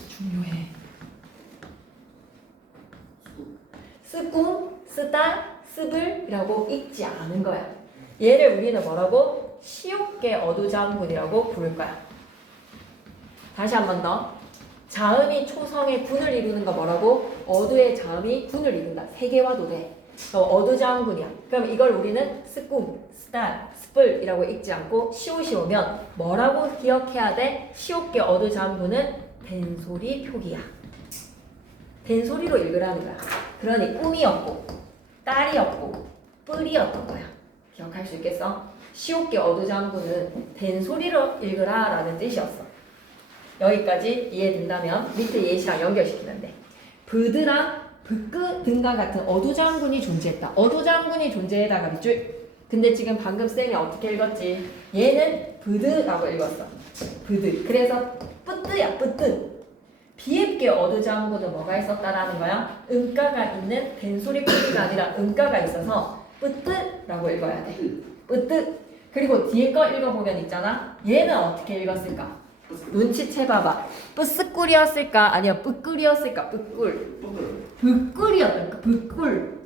중요해. 쓰꿈, 쓰다, 쓰블이라고 읽지 않은 거야. 얘를 우리는 뭐라고? 시옷계 어두자음군이라고 부를 거야. 다시 한 번 더. 자음이 초성의 군을 이루는 거 뭐라고? 어두의 자음이 군을 이룬다. 세 개와도 돼. 어두자음군이야. 그럼 이걸 우리는 쓰꿈, 쓰다, 스뿔이라고 읽지 않고 시옷이 오면 뭐라고 기억해야 돼? 시옷계 어두자음군은 된소리 표기야. 된소리로 읽으라는 거야. 그러니 꿈이었고 딸이었고 뿔이었던 거야. 기억할 수 있겠어? 시옷계 어두자음군은 된소리로 읽으라 라는 뜻이었어. 여기까지 이해된다면 밑에 예시랑 연결시키면 돼. 브드랑 브끄 등과 같은 어두자음군이 존재했다. 어두자음군이 존재에다가 밑줄. 근데 지금 방금 쌤이 어떻게 읽었지? 얘는 브드라고 읽었어. 브드. 그래서 뿌뜨야 뿌뜨. 비읍계 어두자음군은 뭐가 있었다라는 거야? 음가가 있는 된소리 표기가 아니라 음가가 있어서 뿌뜨라고 읽어야 돼. 뿌뜨. 그리고 뒤에 거 읽어보면 있잖아. 얘는 어떻게 읽었을까? 눈치채봐봐. 뿌스꿀이었을까? 아니야 뿌꿀이었을까? 뿌꿀. 뿌꿀이었던가? 뿌꿀.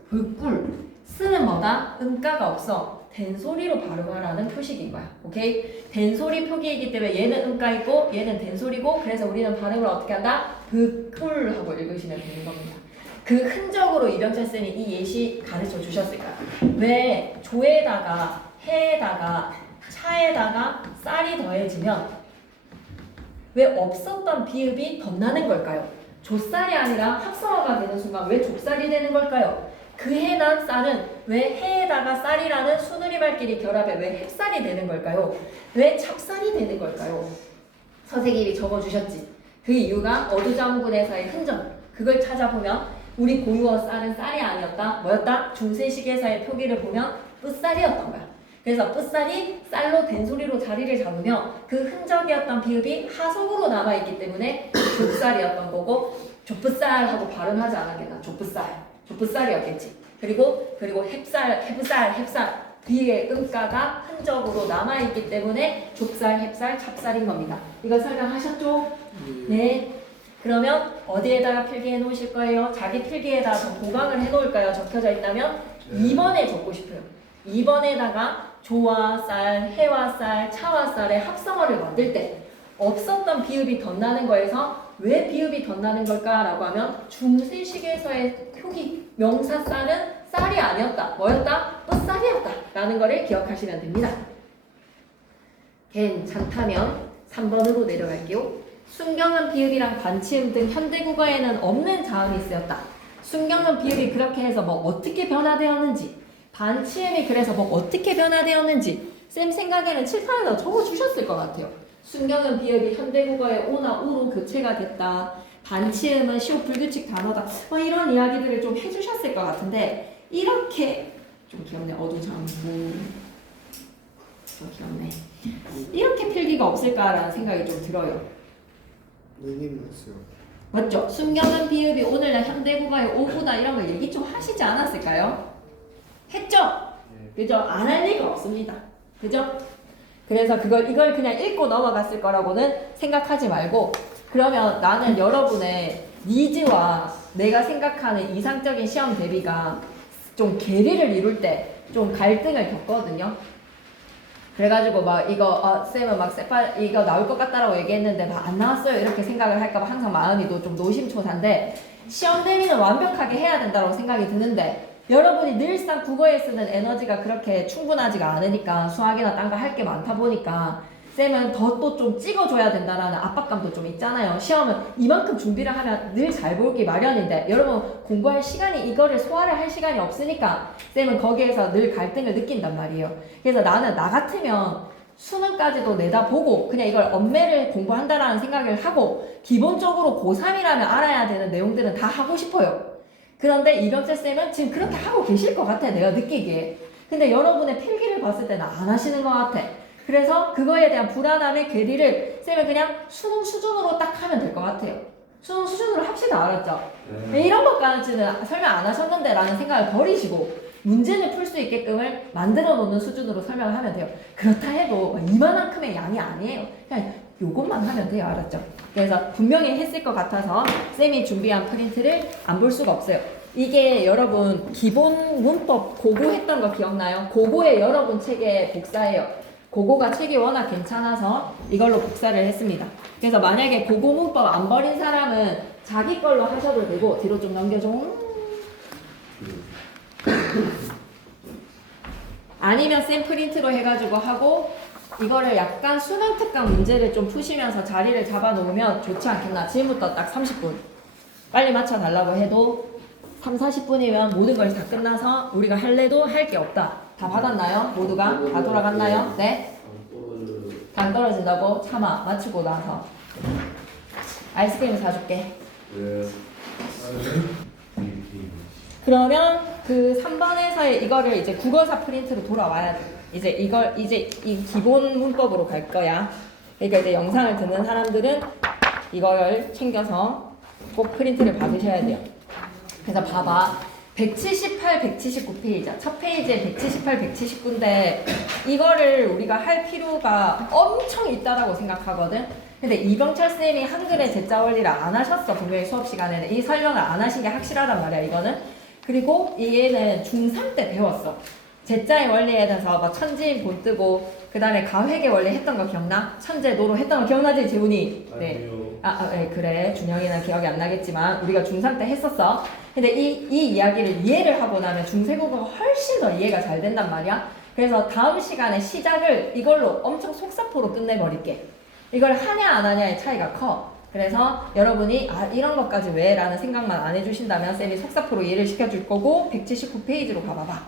쓰는 뭐다? 음가가 없어. 된소리로 발음하라는 표식인 거야. 오케이? 된소리 표기이기 때문에 얘는 음가 있고 얘는 된소리고 그래서 우리는 발음을 어떻게 한다? 뿌꿀 하고 읽으시면 되는 겁니다. 그 흔적으로 이병철 쌤이 이 예시 가르쳐 주셨을까요? 왜 조에다가 해에다가 차에다가 쌀이 더해지면 왜 없었던 비읍이 덧나는 걸까요? 조쌀이 아니라 합성어가 되는 순간 왜 족살이 되는 걸까요? 그 해난 쌀은 왜 해에다가 쌀이라는 수누리말끼리 결합해 왜 햅쌀이 되는 걸까요? 왜 찹쌀이 되는 걸까요? 선생님이 적어주셨지. 그 이유가 어두자음군에서의 흔적. 그걸 찾아보면 우리 고유어 쌀은 쌀이 아니었다. 뭐였다? 중세시계사의 표기를 보면 뿌쌀이었던 거야. 그래서 뿌쌀이 쌀로 된소리로 자리를 잡으며 그 흔적이었던 비읍이 하속으로 남아있기 때문에 족쌀이었던 거고 족부쌀 하고 발음하지 않았겠나. 족부쌀이었겠지. 그리고 햅쌀 뒤에 음가가 흔적으로 남아있기 때문에 족쌀, 햅쌀, 찹쌀인 겁니다. 이거 설명하셨죠? 네. 그러면 어디에다가 필기해 놓으실 거예요? 자기 필기에다 보강을 해 놓을까요? 적혀져 있다면 2번에 적고 싶어요. 2번에다가 조와 쌀, 해와 쌀, 차와 쌀의 합성어를 만들 때 없었던 비읍이 덧나는 거에서 왜 비읍이 덧나는 걸까라고 하면 중세시계에서의 표기 명사 쌀은 쌀이 아니었다. 뭐였다? 뿌쌀이었다. 라는 거를 기억하시면 됩니다. 괜찮다면 3번으로 내려갈게요. 순경은 비읍이랑 반치음 등 현대국어에는 없는 자음이 쓰였다. 순경은 비읍이 그렇게 해서 뭐 어떻게 변화되었는지 반치음이 그래서 뭐 어떻게 변화되었는지 쌤 생각에는 칠판에다 적어주셨을 것 같아요. 순경은 비읍이 현대국어의 오나 우로 교체가 됐다. 반치음은 시옷 불규칙 단어다. 이런 이야기들을 좀 해주셨을 것 같은데 이렇게 좀 귀엽네. 어두자음군 좀 귀엽네. 이렇게 필기가 없을까라는 생각이 좀 들어요. 맞죠? 순경은 비읍이 오늘날 현대국어의 오구다 이런 걸 얘기 좀 하시지 않았을까요? 했죠? 그죠? 안 할 리가 없습니다. 그죠? 그래서 이걸 그냥 읽고 넘어갔을 거라고는 생각하지 말고 그러면 나는 여러분의 니즈와 내가 생각하는 이상적인 시험 대비가 좀 괴리를 이룰 때 좀 갈등을 겪거든요. 그래가지고 막 이거 쌤은 막 이거 나올 것 같다라고 얘기했는데 막 안 나왔어요 이렇게 생각을 할까봐 항상 마음이 좀 노심초사인데 시험 대비는 완벽하게 해야 된다고 생각이 드는데 여러분이 늘상 국어에 쓰는 에너지가 그렇게 충분하지가 않으니까 수학이나 딴 거 할 게 많다 보니까 쌤은 더 또 좀 찍어줘야 된다라는 압박감도 좀 있잖아요. 시험은 이만큼 준비를 하면 늘 잘 볼기 마련인데 여러분 공부할 시간이 이거를 소화를 할 시간이 없으니까 쌤은 거기에서 늘 갈등을 느낀단 말이에요. 그래서 나는 나 같으면 수능까지도 내다보고 그냥 이걸 엄매를 공부한다라는 생각을 하고 기본적으로 고3이라면 알아야 되는 내용들은 다 하고 싶어요. 그런데 이병재 쌤은 지금 그렇게 하고 계실 것 같아 내가 느끼기에. 근데 여러분의 필기를 봤을 때는 안 하시는 것 같아. 그래서 그거에 대한 불안함의 괴리를 쌤은 그냥 수능 수준으로 딱 하면 될 것 같아요. 수능 수준으로 합시다. 알았죠? 이런 것까지는 설명 안 하셨는데 라는 생각을 버리시고 문제를 풀 수 있게끔을 만들어 놓는 수준으로 설명을 하면 돼요. 그렇다 해도 이만큼의 양이 아니에요. 그냥 요것만 하면 돼요. 알았죠? 그래서 분명히 했을 것 같아서 쌤이 준비한 프린트를 안 볼 수가 없어요. 이게 여러분 기본 문법 고고 했던 거 기억나요? 고고의 여러분 책의 복사예요. 고고가 책이 워낙 괜찮아서 이걸로 복사를 했습니다. 그래서 만약에 고고 문법 안 버린 사람은 자기 걸로 하셔도 되고 뒤로 좀 넘겨줘. 아니면 샘 프린트로 해가지고 하고 이거를 약간 수능 특강 문제를 좀 푸시면서 자리를 잡아 놓으면 좋지 않겠나. 지금부터 딱 30분 빨리 맞춰달라고 해도 3, 40분이면 모든 걸 다 끝나서 우리가 할래도 할 게 없다. 다 받았나요? 모두가? 다 돌아갔나요? 네? 당 떨어진다고? 참아. 맞추고 나서 아이스크림 사줄게. 네. 그러면 그 3번에서의 이거를 이제 국어사 프린트로 돌아와야 돼. 이제 이 기본 문법으로 갈 거야. 그러니까 이제 영상을 듣는 사람들은 이걸 챙겨서 꼭 프린트를 받으셔야 돼요. 그래서 봐봐. 178, 179페이지야. 첫 페이지에 178, 179인데 이거를 우리가 할 필요가 엄청 있다라고 생각하거든. 근데 이병철 쌤이 한글의 제자 원리를 안 하셨어. 분명히 수업 시간에는. 이 설명을 안 하신 게 확실하단 말이야, 이거는. 그리고 얘는 중3 때 배웠어. 제자의 원리에 대해서 막 천지인 본 뜨고 그 다음에 가획의 원리 했던 거 기억나? 천재 노로 했던 거 기억나지, 재훈이? 네. 네, 그래. 준영이는 기억이 안 나겠지만 우리가 중3 때 했었어. 근데 이 이야기를 이해를 하고 나면 중세국어가 훨씬 더 이해가 잘 된단 말이야. 그래서 다음 시간에 시작을 이걸로 엄청 속사포로 끝내버릴게. 이걸 하냐 안 하냐의 차이가 커. 그래서 여러분이 이런 것까지 왜? 라는 생각만 안 해주신다면 쌤이 속사포로 이해를 시켜줄 거고 179페이지로 가봐봐.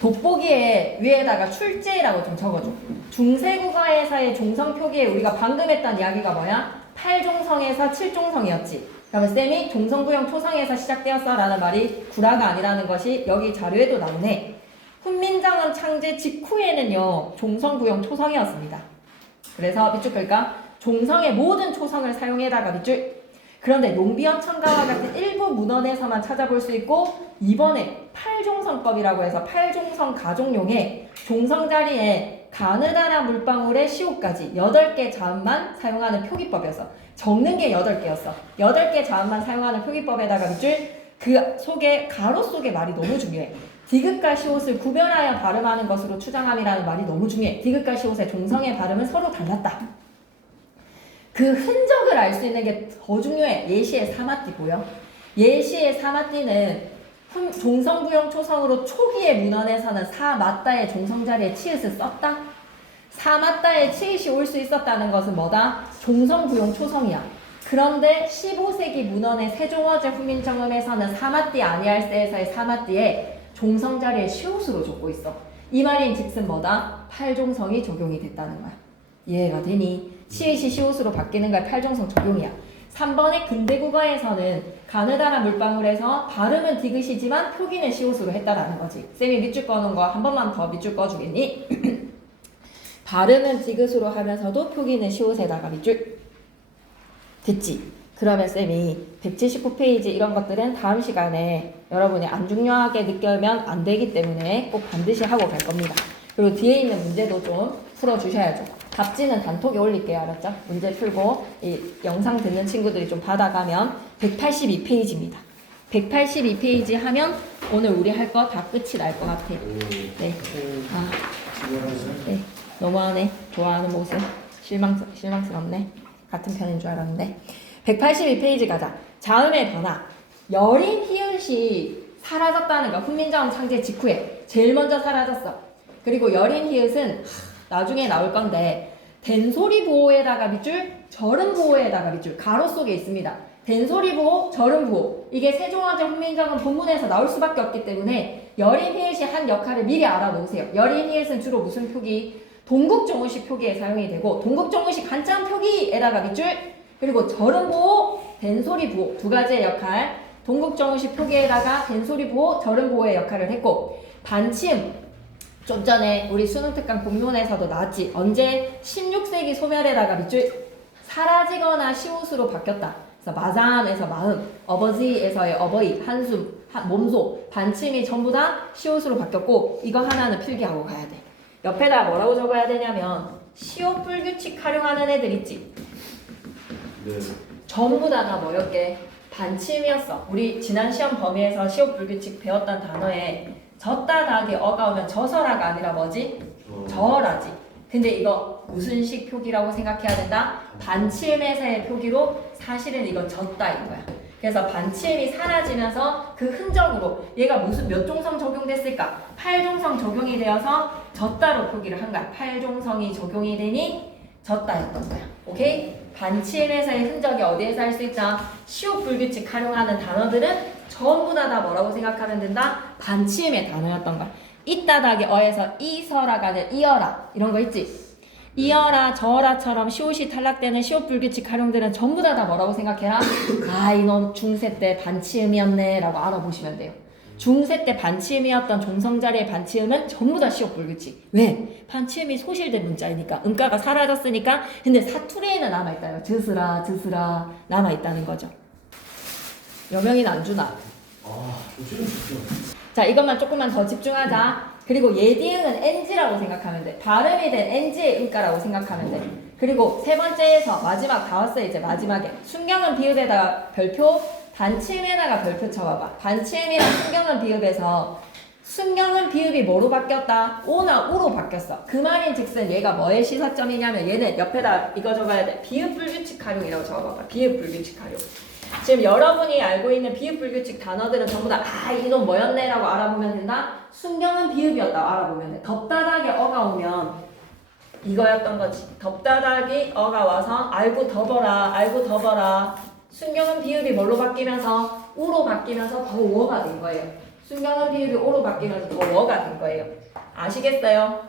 돋보기에 위에다가 출제라고 좀 적어줘. 중세국어에서의 종성 표기에 우리가 방금 했던 이야기가 뭐야? 8종성에서 7종성이었지. 그러면 쌤이 종성부형 초성에서 시작되었어 라는 말이 구라가 아니라는 것이 여기 자료에도 나오네. 훈민정음 창제 직후에는요 종성부형 초성이었습니다. 그래서 밑줄 끌까? 종성의 모든 초성을 사용해다가 밑줄. 그런데 용비어 첨가와 같은 일부 문헌에서만 찾아볼 수 있고 이번에 8종성법이라고 해서 8종성 가종용에 종성 자리에 가느다란 물방울의 시옷까지 8개 자음만 사용하는 표기법이었어. 적는 게 8개였어. 8개 자음만 사용하는 표기법에다가 밑줄. 그 속에 가로 속의 말이 너무 중요해. 디귿과 시옷을 구별하여 발음하는 것으로 추정함이라는 말이 너무 중요해. 디귿과 시옷의 종성의 발음은 서로 달랐다. 그 흔적을 알 수 있는 게 더 중요해. 예시의 사마띠 보여? 예시의 사마띠는 종성부형 초성으로 초기의 문헌에서는 사맞다의 종성 자리에 치읓을 썼다. 사맞다의 치읓이 올 수 있었다는 것은 뭐다? 종성부형 초성이야. 그런데 15세기 문헌의 세종어제 훈민정음에서는 사맞띠 아니할세에서의 사맞띠에 종성 자리에 시옷으로 적고 있어. 이 말인 즉슨 뭐다? 8종성이 적용이 됐다는 거야. 이해가 되니? 치읓이 시옷으로 바뀌는 걸 8종성 적용이야. 3번의 근대국어에서는 가느다란 물방울에서 발음은 디귿이지만 표기는 시옷으로 했다라는 거지. 쌤이 밑줄 꺼놓은 거 한 번만 더 밑줄 꺼주겠니? 발음은 디귿으로 하면서도 표기는 시옷에다가 밑줄. 됐지? 그러면 쌤이 179페이지 이런 것들은 다음 시간에 여러분이 안 중요하게 느끼면 안 되기 때문에 꼭 반드시 하고 갈 겁니다. 그리고 뒤에 있는 문제도 좀 풀어주셔야죠. 답지는 단톡에 올릴게요. 알았죠? 문제 풀고 이 영상 듣는 친구들이 좀 받아가면 182페이지입니다. 182페이지 하면 오늘 우리 할 거 다 끝이 날 것 같아. 네. 네. 너무하네. 좋아하는 모습. 실망스럽네. 같은 편인 줄 알았는데. 182페이지 가자. 자음의 변화. 여린 히읗이 사라졌다는 거. 훈민정음 창제 직후에 제일 먼저 사라졌어. 그리고 여린 히읗은 나중에 나올 건데 된소리 보호에다가 밑줄, 절음 보호에다가 밑줄, 가로 속에 있습니다. 된소리 보호, 절음 보호. 이게 세종어제 훈민정음 본문에서 나올 수밖에 없기 때문에 여린 히읗이 한 역할을 미리 알아놓으세요. 여린 히읗은 주로 무슨 표기? 동국종의식 표기에 사용이 되고 동국종의식 한자음 표기에다가 밑줄, 그리고 절음 보호, 된소리 보호 두 가지의 역할. 동국종의식 표기에다가 된소리 보호, 절음 보호의 역할을 했고 반침 좀 전에 우리 수능특강 본문에서도 나왔지. 언제? 16세기 소멸에다가 밑줄 사라지거나 시옷으로 바뀌었다. 그래서 마잠에서 마음, 어버지에서의 어버이, 한숨, 몸소, 반침이 전부 다 시옷으로 바뀌었고 이거 하나는 필기하고 가야 돼. 옆에다 뭐라고 적어야 되냐면 시옷 불규칙 활용하는 애들 있지. 네. 전부 다 뭐였게? 반침이었어. 우리 지난 시험 범위에서 시옷 불규칙 배웠던 단어에 졌다 닭이 어가 오면 저서라가 아니라 뭐지? 저어라지. 근데 이거 무슨 식 표기라고 생각해야 된다? 반침에서의 표기로 사실은 이건 졌다인 거야. 그래서 반침이 사라지면서 그 흔적으로 얘가 무슨 몇 종성 적용됐을까? 8종성 적용이 되어서 졌다로 표기를 한 거야. 8종성이 적용이 되니 졌다였던 거야. 오케이? 반침에서의 흔적이 어디에서 할 수 있다? 시옷 불규칙 활용하는 단어들은 전부 다 뭐라고 생각하면 된다? 반침의 단어였던 거야. 이따닥이 어에서 이서라가 아니라 이어라 이런 거 있지? 이어라 저어라처럼 시옷이 탈락되는 시옷 불규칙 활용들은 전부 다 뭐라고 생각해라? 아 이놈 중세 때 반치음이었네 라고 알아보시면 돼요. 중세 때 반치음이었던 종성자리의 반치음은 전부 다 시옷 불규칙. 왜? 반치음이 소실된 문자이니까 음가가 사라졌으니까. 근데 사투리에는 남아있다요. 즈스라 즈스라 남아있다는 거죠. 여명이는 안 주나? 자 이것만 조금만 더 집중하자. 그리고 예디응은 NG라고 생각하면 돼. 발음이 된 NG의 음가라고 생각하면 돼. 그리고 세 번째에서 마지막 다 왔어. 이제 마지막에 순경은 비읍에다가 별표, 반침에다가 별표 쳐봐봐. 반침이랑 순경은 비읍에서 순경은 비읍이 뭐로 바뀌었다? 오나 우로 바뀌었어. 그 말인 즉슨 얘가 뭐의 시사점이냐면 얘는 옆에다 이거 적어야 돼. 비읍 불규칙 활용이라고 적어봐봐. 비읍 불규칙 활용. 지금 여러분이 알고 있는 비읍 불규칙 단어들은 전부 다 아 이놈 뭐였네 라고 알아보면 된다. 순경은 비읍이었다 알아보면 돼. 덥다닥에 어가 오면 이거였던 거지. 덥다닥이 어가 와서 알고 덮어라 순경은 비읍이 뭘로 바뀌면서 우로 바뀌면서 더 워가 된 거예요. 순경은 비읍이 오로 바뀌면서 더 워가 된 거예요. 아시겠어요?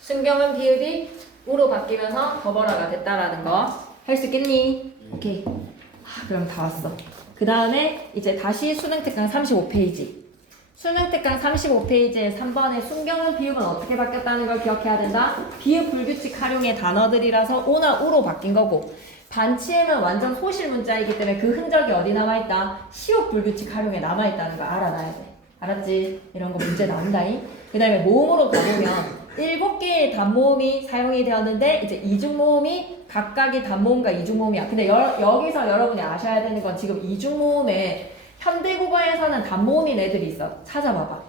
순경은 비읍이 우로 바뀌면서 덮어라가 됐다라는 거. 할 수 있겠니? 오케이. 그럼 다 왔어. 그 다음에 이제 다시 수능 특강 35페이지. 수능 특강 35페이지에 3번에 순경은 비읍은 어떻게 바뀌었다는 걸 기억해야 된다. 비읍 불규칙 활용의 단어들이라서 오나 우로 바뀐 거고 반치음은 완전 소실 문자이기 때문에 그 흔적이 어디 남아있다? 시옷 불규칙 활용에 남아있다는 걸 알아놔야 돼. 알았지? 이런 거 문제 나온다잉. 그 다음에 모음으로 가보면 7개의 단모음이 사용이 되었는데 이제 이중모음이 각각의 단모음과 이중모음이야. 근데 여기서 여러분이 아셔야 되는 건 지금 이중모음에 현대국어에서는 단모음인 애들이 있어. 찾아봐봐.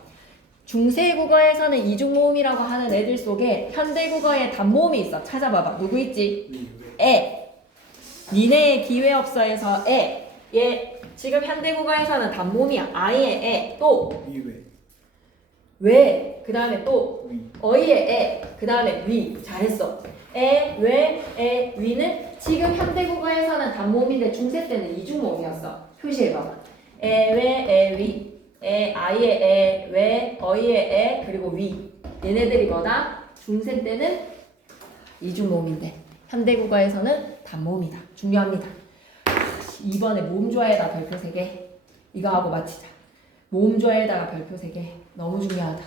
중세국어에서는 이중모음이라고 하는 애들 속에 현대국어에 단모음이 있어. 찾아봐봐. 누구 있지? 에. 니네의 기회업서에서 에. 얘 지금 현대국어에서는 단모음이야. 아이의 에. 또 왜, 그 다음에 또 어이의 에, 그 다음에 위. 잘했어. 에, 왜, 에, 위는 지금 현대국어에서는 단모음인데 중세 때는 이중모음이었어. 표시해봐봐. 에, 왜, 에, 위. 에, 아이의 에, 왜, 어이의 에, 그리고 위. 얘네들이 뭐다? 중세 때는 이중모음인데 현대국어에서는 단모음이다. 중요합니다. 이번에 모음조화에다 별표 3개. 이거 하고 마치자. 모음조화에다가 별표 3개. 너무 중요하다.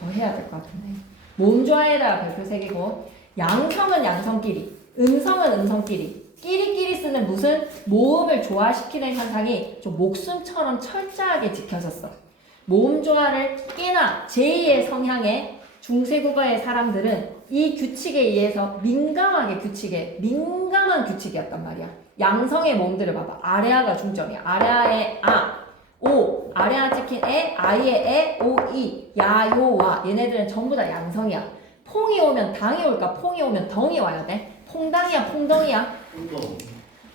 더 해야 될 것 같은데. 모음조화에다가 별표 3개고 양성은 양성끼리, 음성은 음성끼리 끼리끼리 쓰는 무슨 모음을 조화시키는 현상이 좀 목숨처럼 철저하게 지켜졌어. 모음조화를 꽤나 제2의 성향의 중세국어의 사람들은 이 규칙에 의해서 민감한 규칙이었단 말이야. 양성의 모음들을 봐봐. 아래아가 중점이야. 아래아의 아, 오, 아래아 찍힌 에, 아이의 에, 오, 이, 야, 요, 와. 얘네들은 전부 다 양성이야. 퐁이 오면 당이 올까? 퐁이 오면 덩이 와야 돼. 퐁당이야, 퐁덩이야?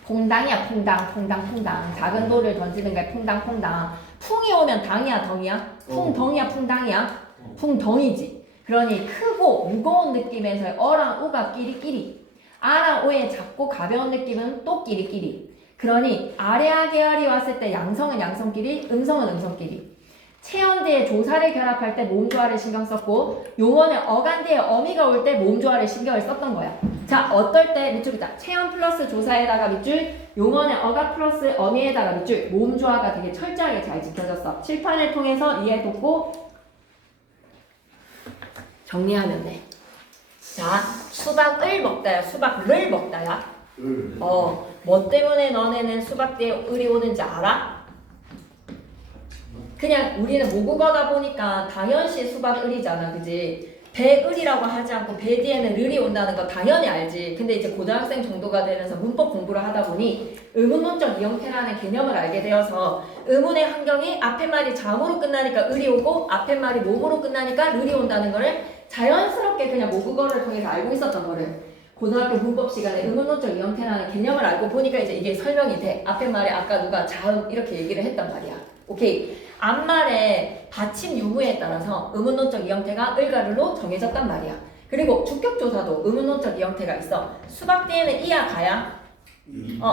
퐁당이야, 퐁당. 작은 돌을 던지는 거야, 퐁당. 풍이 오면 당이야, 덩이야? 풍덩이야, 퐁당이야? 풍덩이지. 그러니 크고 무거운 느낌에서의 어랑 우가 끼리끼리. 아랑 오의 작고 가벼운 느낌은 또 끼리끼리. 그러니 아래아 계열이 왔을 때 양성은 양성끼리, 음성은 음성끼리. 체언대에 조사를 결합할 때 모음조화를 신경 썼고 용언의 어간대에 어미가 올 때 모음조화를 신경을 썼던 거야. 자, 어떨 때 밑줄 있다. 체언 플러스 조사에다가 밑줄, 용언의 어가 플러스 어미에다가 밑줄. 모음조화가 되게 철저하게 잘 지켜졌어. 칠판을 통해서 이해해뒀고 정리하면 돼. 자, 수박을 먹다야, 수박을 먹다야. 뭐 때문에 너네는 수박 뒤에 을이 오는지 알아? 그냥 우리는 모국어다 보니까 당연시 수박 을이잖아, 그지? 배을이라고 하지 않고 배 뒤에는 을이 온다는 거 당연히 알지. 근데 이제 고등학생 정도가 되면서 문법 공부를 하다 보니 의문문적 이형태라는 개념을 알게 되어서 의문의 환경이 앞에 말이 잠으로 끝나니까 을이 오고 앞에 말이 몸으로 끝나니까 을이 온다는 거를 자연스럽게 그냥 모국어를 통해서 알고 있었던 거를 고등학교 문법 시간에 의문문적 이형태라는 개념을 알고 보니까 이제 이게 설명이 돼. 앞에 말에 아까 누가 자음 이렇게 얘기를 했단 말이야. 오케이. 앞말의 받침 유무에 따라서 의문론적 이형태가 을과 르로 정해졌단 말이야. 그리고 주격조사도 의문론적 이형태가 있어. 수박 뒤에는 이야 가야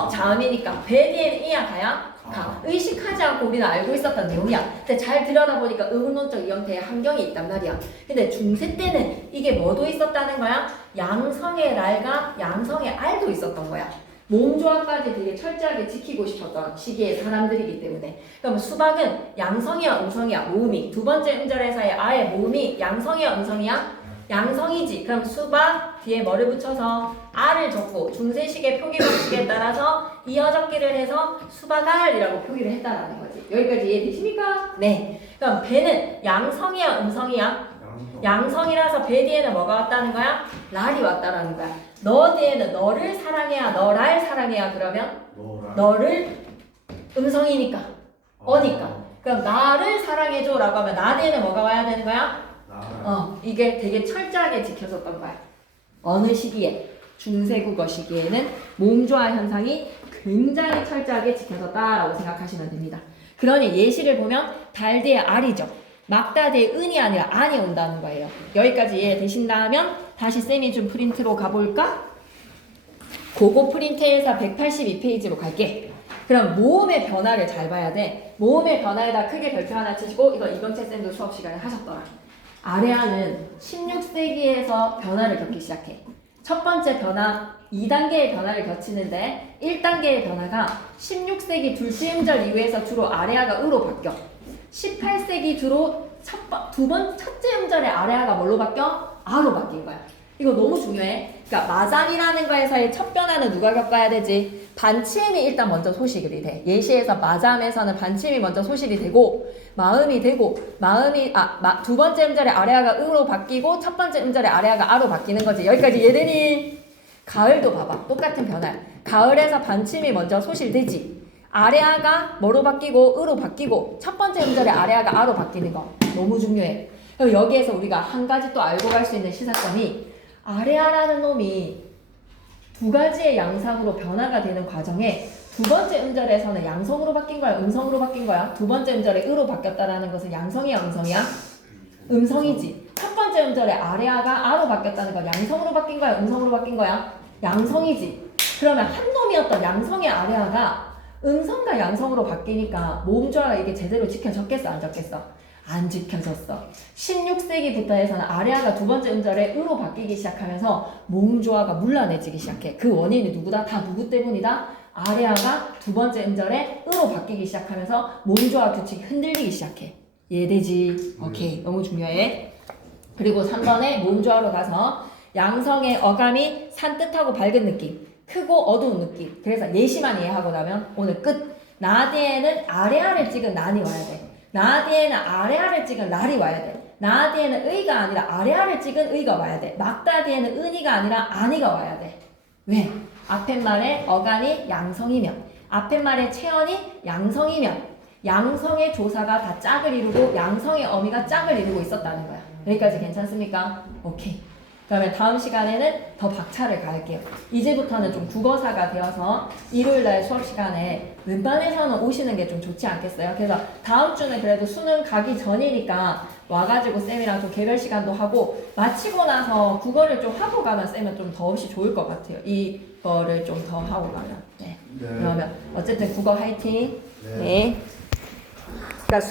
자음이니까 배 뒤에는 이야 가야 가. 의식하지 않고 우리는 알고 있었던 내용이야. 근데 잘 들여다보니까 의문론적 이형태의 환경이 있단 말이야. 근데 중세 때는 이게 뭐도 있었다는 거야? 양성의 랄과 양성의 알도 있었던 거야. 몸조합까지 되게 철저하게 지키고 싶었던 시기의 사람들이기 때문에. 그럼 수박은 양성이야 음성이야? 모음이. 두 번째 음절에서의 아의 모음이 양성이야 음성이야? 양성이지. 그럼 수박 뒤에 뭐를 붙여서 알을 적고 중세식의 표기 방식에 따라서 이어적기를 해서 수박알이라고 표기를 했다라는 거지. 여기까지 이해되십니까? 네. 그럼 배는 양성이야 음성이야? 양성이라서 배 뒤에는 뭐가 왔다는 거야? 랄이 왔다라는 거야. 너 뒤에는 너를 사랑해야 너랄 사랑해야 그러면 너를 음성이니까 어니까. 그럼 나를 사랑해줘 라고 하면 나 뒤에는 뭐가 와야 되는 거야? 이게 되게 철저하게 지켜졌던 거야. 어느 시기에? 중세국어 시기에는 몸조화 현상이 굉장히 철저하게 지켜졌다라고 생각하시면 됩니다. 그러니 예시를 보면 달 뒤에 알이죠. 막다 뒤에 은이 아니라 안이 온다는 거예요. 여기까지 이해되신다면 다시 쌤이 준 프린트로 가볼까? 그거 프린트에서 182페이지로 갈게. 그럼 모음의 변화를 잘 봐야 돼. 모음의 변화에다 크게 별표 하나 치시고 이거 이건채 쌤도 수업 시간에 하셨더라. 아레아는 16세기에서 변화를 겪기 시작해. 첫 번째 변화 2단계의 변화를 거치는데 1단계의 변화가 16세기 둘째 음절 이후에서 주로 아레아가 으로 바뀌어. 18세기 주로 첫째 음절의 아레아가 뭘로 바뀌어? 아로 바뀐 거야. 이거 너무 중요해. 그러니까 마잠이라는 거에서의 첫 변화는 누가 겪어야 되지? 반침이 일단 먼저 소실이 돼. 예시에서 마잠에서는 반침이 먼저 소실이 되고 마음이 되고 두 번째 음절의 아레아가 으로 바뀌고 첫 번째 음절의 아레아가 아로 바뀌는 거지. 여기까지 이해되니? 가을도 봐봐. 똑같은 변화. 가을에서 반침이 먼저 소실되지. 아레아가 뭐로 바뀌고 으로 바뀌고 첫 번째 음절의 아레아가 아로 바뀌는 거 너무 중요해. 그럼 여기에서 우리가 한 가지 또 알고 갈 수 있는 시사점이 아레아라는 놈이 두 가지의 양상으로 변화가 되는 과정에 두 번째 음절에서는 양성으로 바뀐 거야 음성으로 바뀐 거야? 두 번째 음절에 으로 바뀌었다라는 것은 양성이야 음성이야? 음성이지. 첫 번째 음절에 아레아가 아로 바뀌었다는 건 양성으로 바뀐 거야 음성으로 바뀐 거야? 양성이지. 그러면 한 놈이었던 양성의 아레아가 음성과 양성으로 바뀌니까 모음조화가 이게 제대로 지켜졌겠어 안 적겠어? 안 지켜졌어. 16세기부터 해서는 아레아가 두 번째 음절에 으로 바뀌기 시작하면서 모음조화가 물란해지기 시작해. 그 원인이 누구다? 다 누구 때문이다? 아레아가 두 번째 음절에 으로 바뀌기 시작하면서 모음조화 규칙이 흔들리기 시작해. 이해되지? 오케이. 너무 중요해. 그리고 3번에 모음조화로 가서 양성의 어감이 산뜻하고 밝은 느낌, 크고 어두운 느낌. 그래서 예시만 이해하고 나면 오늘 끝. 나 뒤에는 아레아를 찍은 난이 와야 돼. 나 뒤에는 아레아를 찍은 랄이 와야 돼. 나 뒤에는 의가 아니라 아레아를 찍은 의가 와야 돼. 막다 뒤에는 은이가 아니라 안이가 와야 돼. 왜? 앞에 말의 어간이 양성이면, 앞에 말의 체언이 양성이면 양성의 조사가 다 짝을 이루고 양성의 어미가 짝을 이루고 있었다는 거야. 여기까지 괜찮습니까? 오케이. 그러면 다음 시간에는 더 박차를 가할게요. 이제부터는 좀 국어사가 되어서 일요일날 수업 시간에 웬만해서는 오시는 게 좀 좋지 않겠어요? 그래서 다음 주는 그래도 수능 가기 전이니까 와가지고 쌤이랑 좀 개별 시간도 하고 마치고 나서 국어를 좀 하고 가면 쌤은 좀 더없이 좋을 것 같아요. 이거를 좀 더 하고 가면. 네. 그러면 어쨌든 국어 화이팅. 네. 그러니까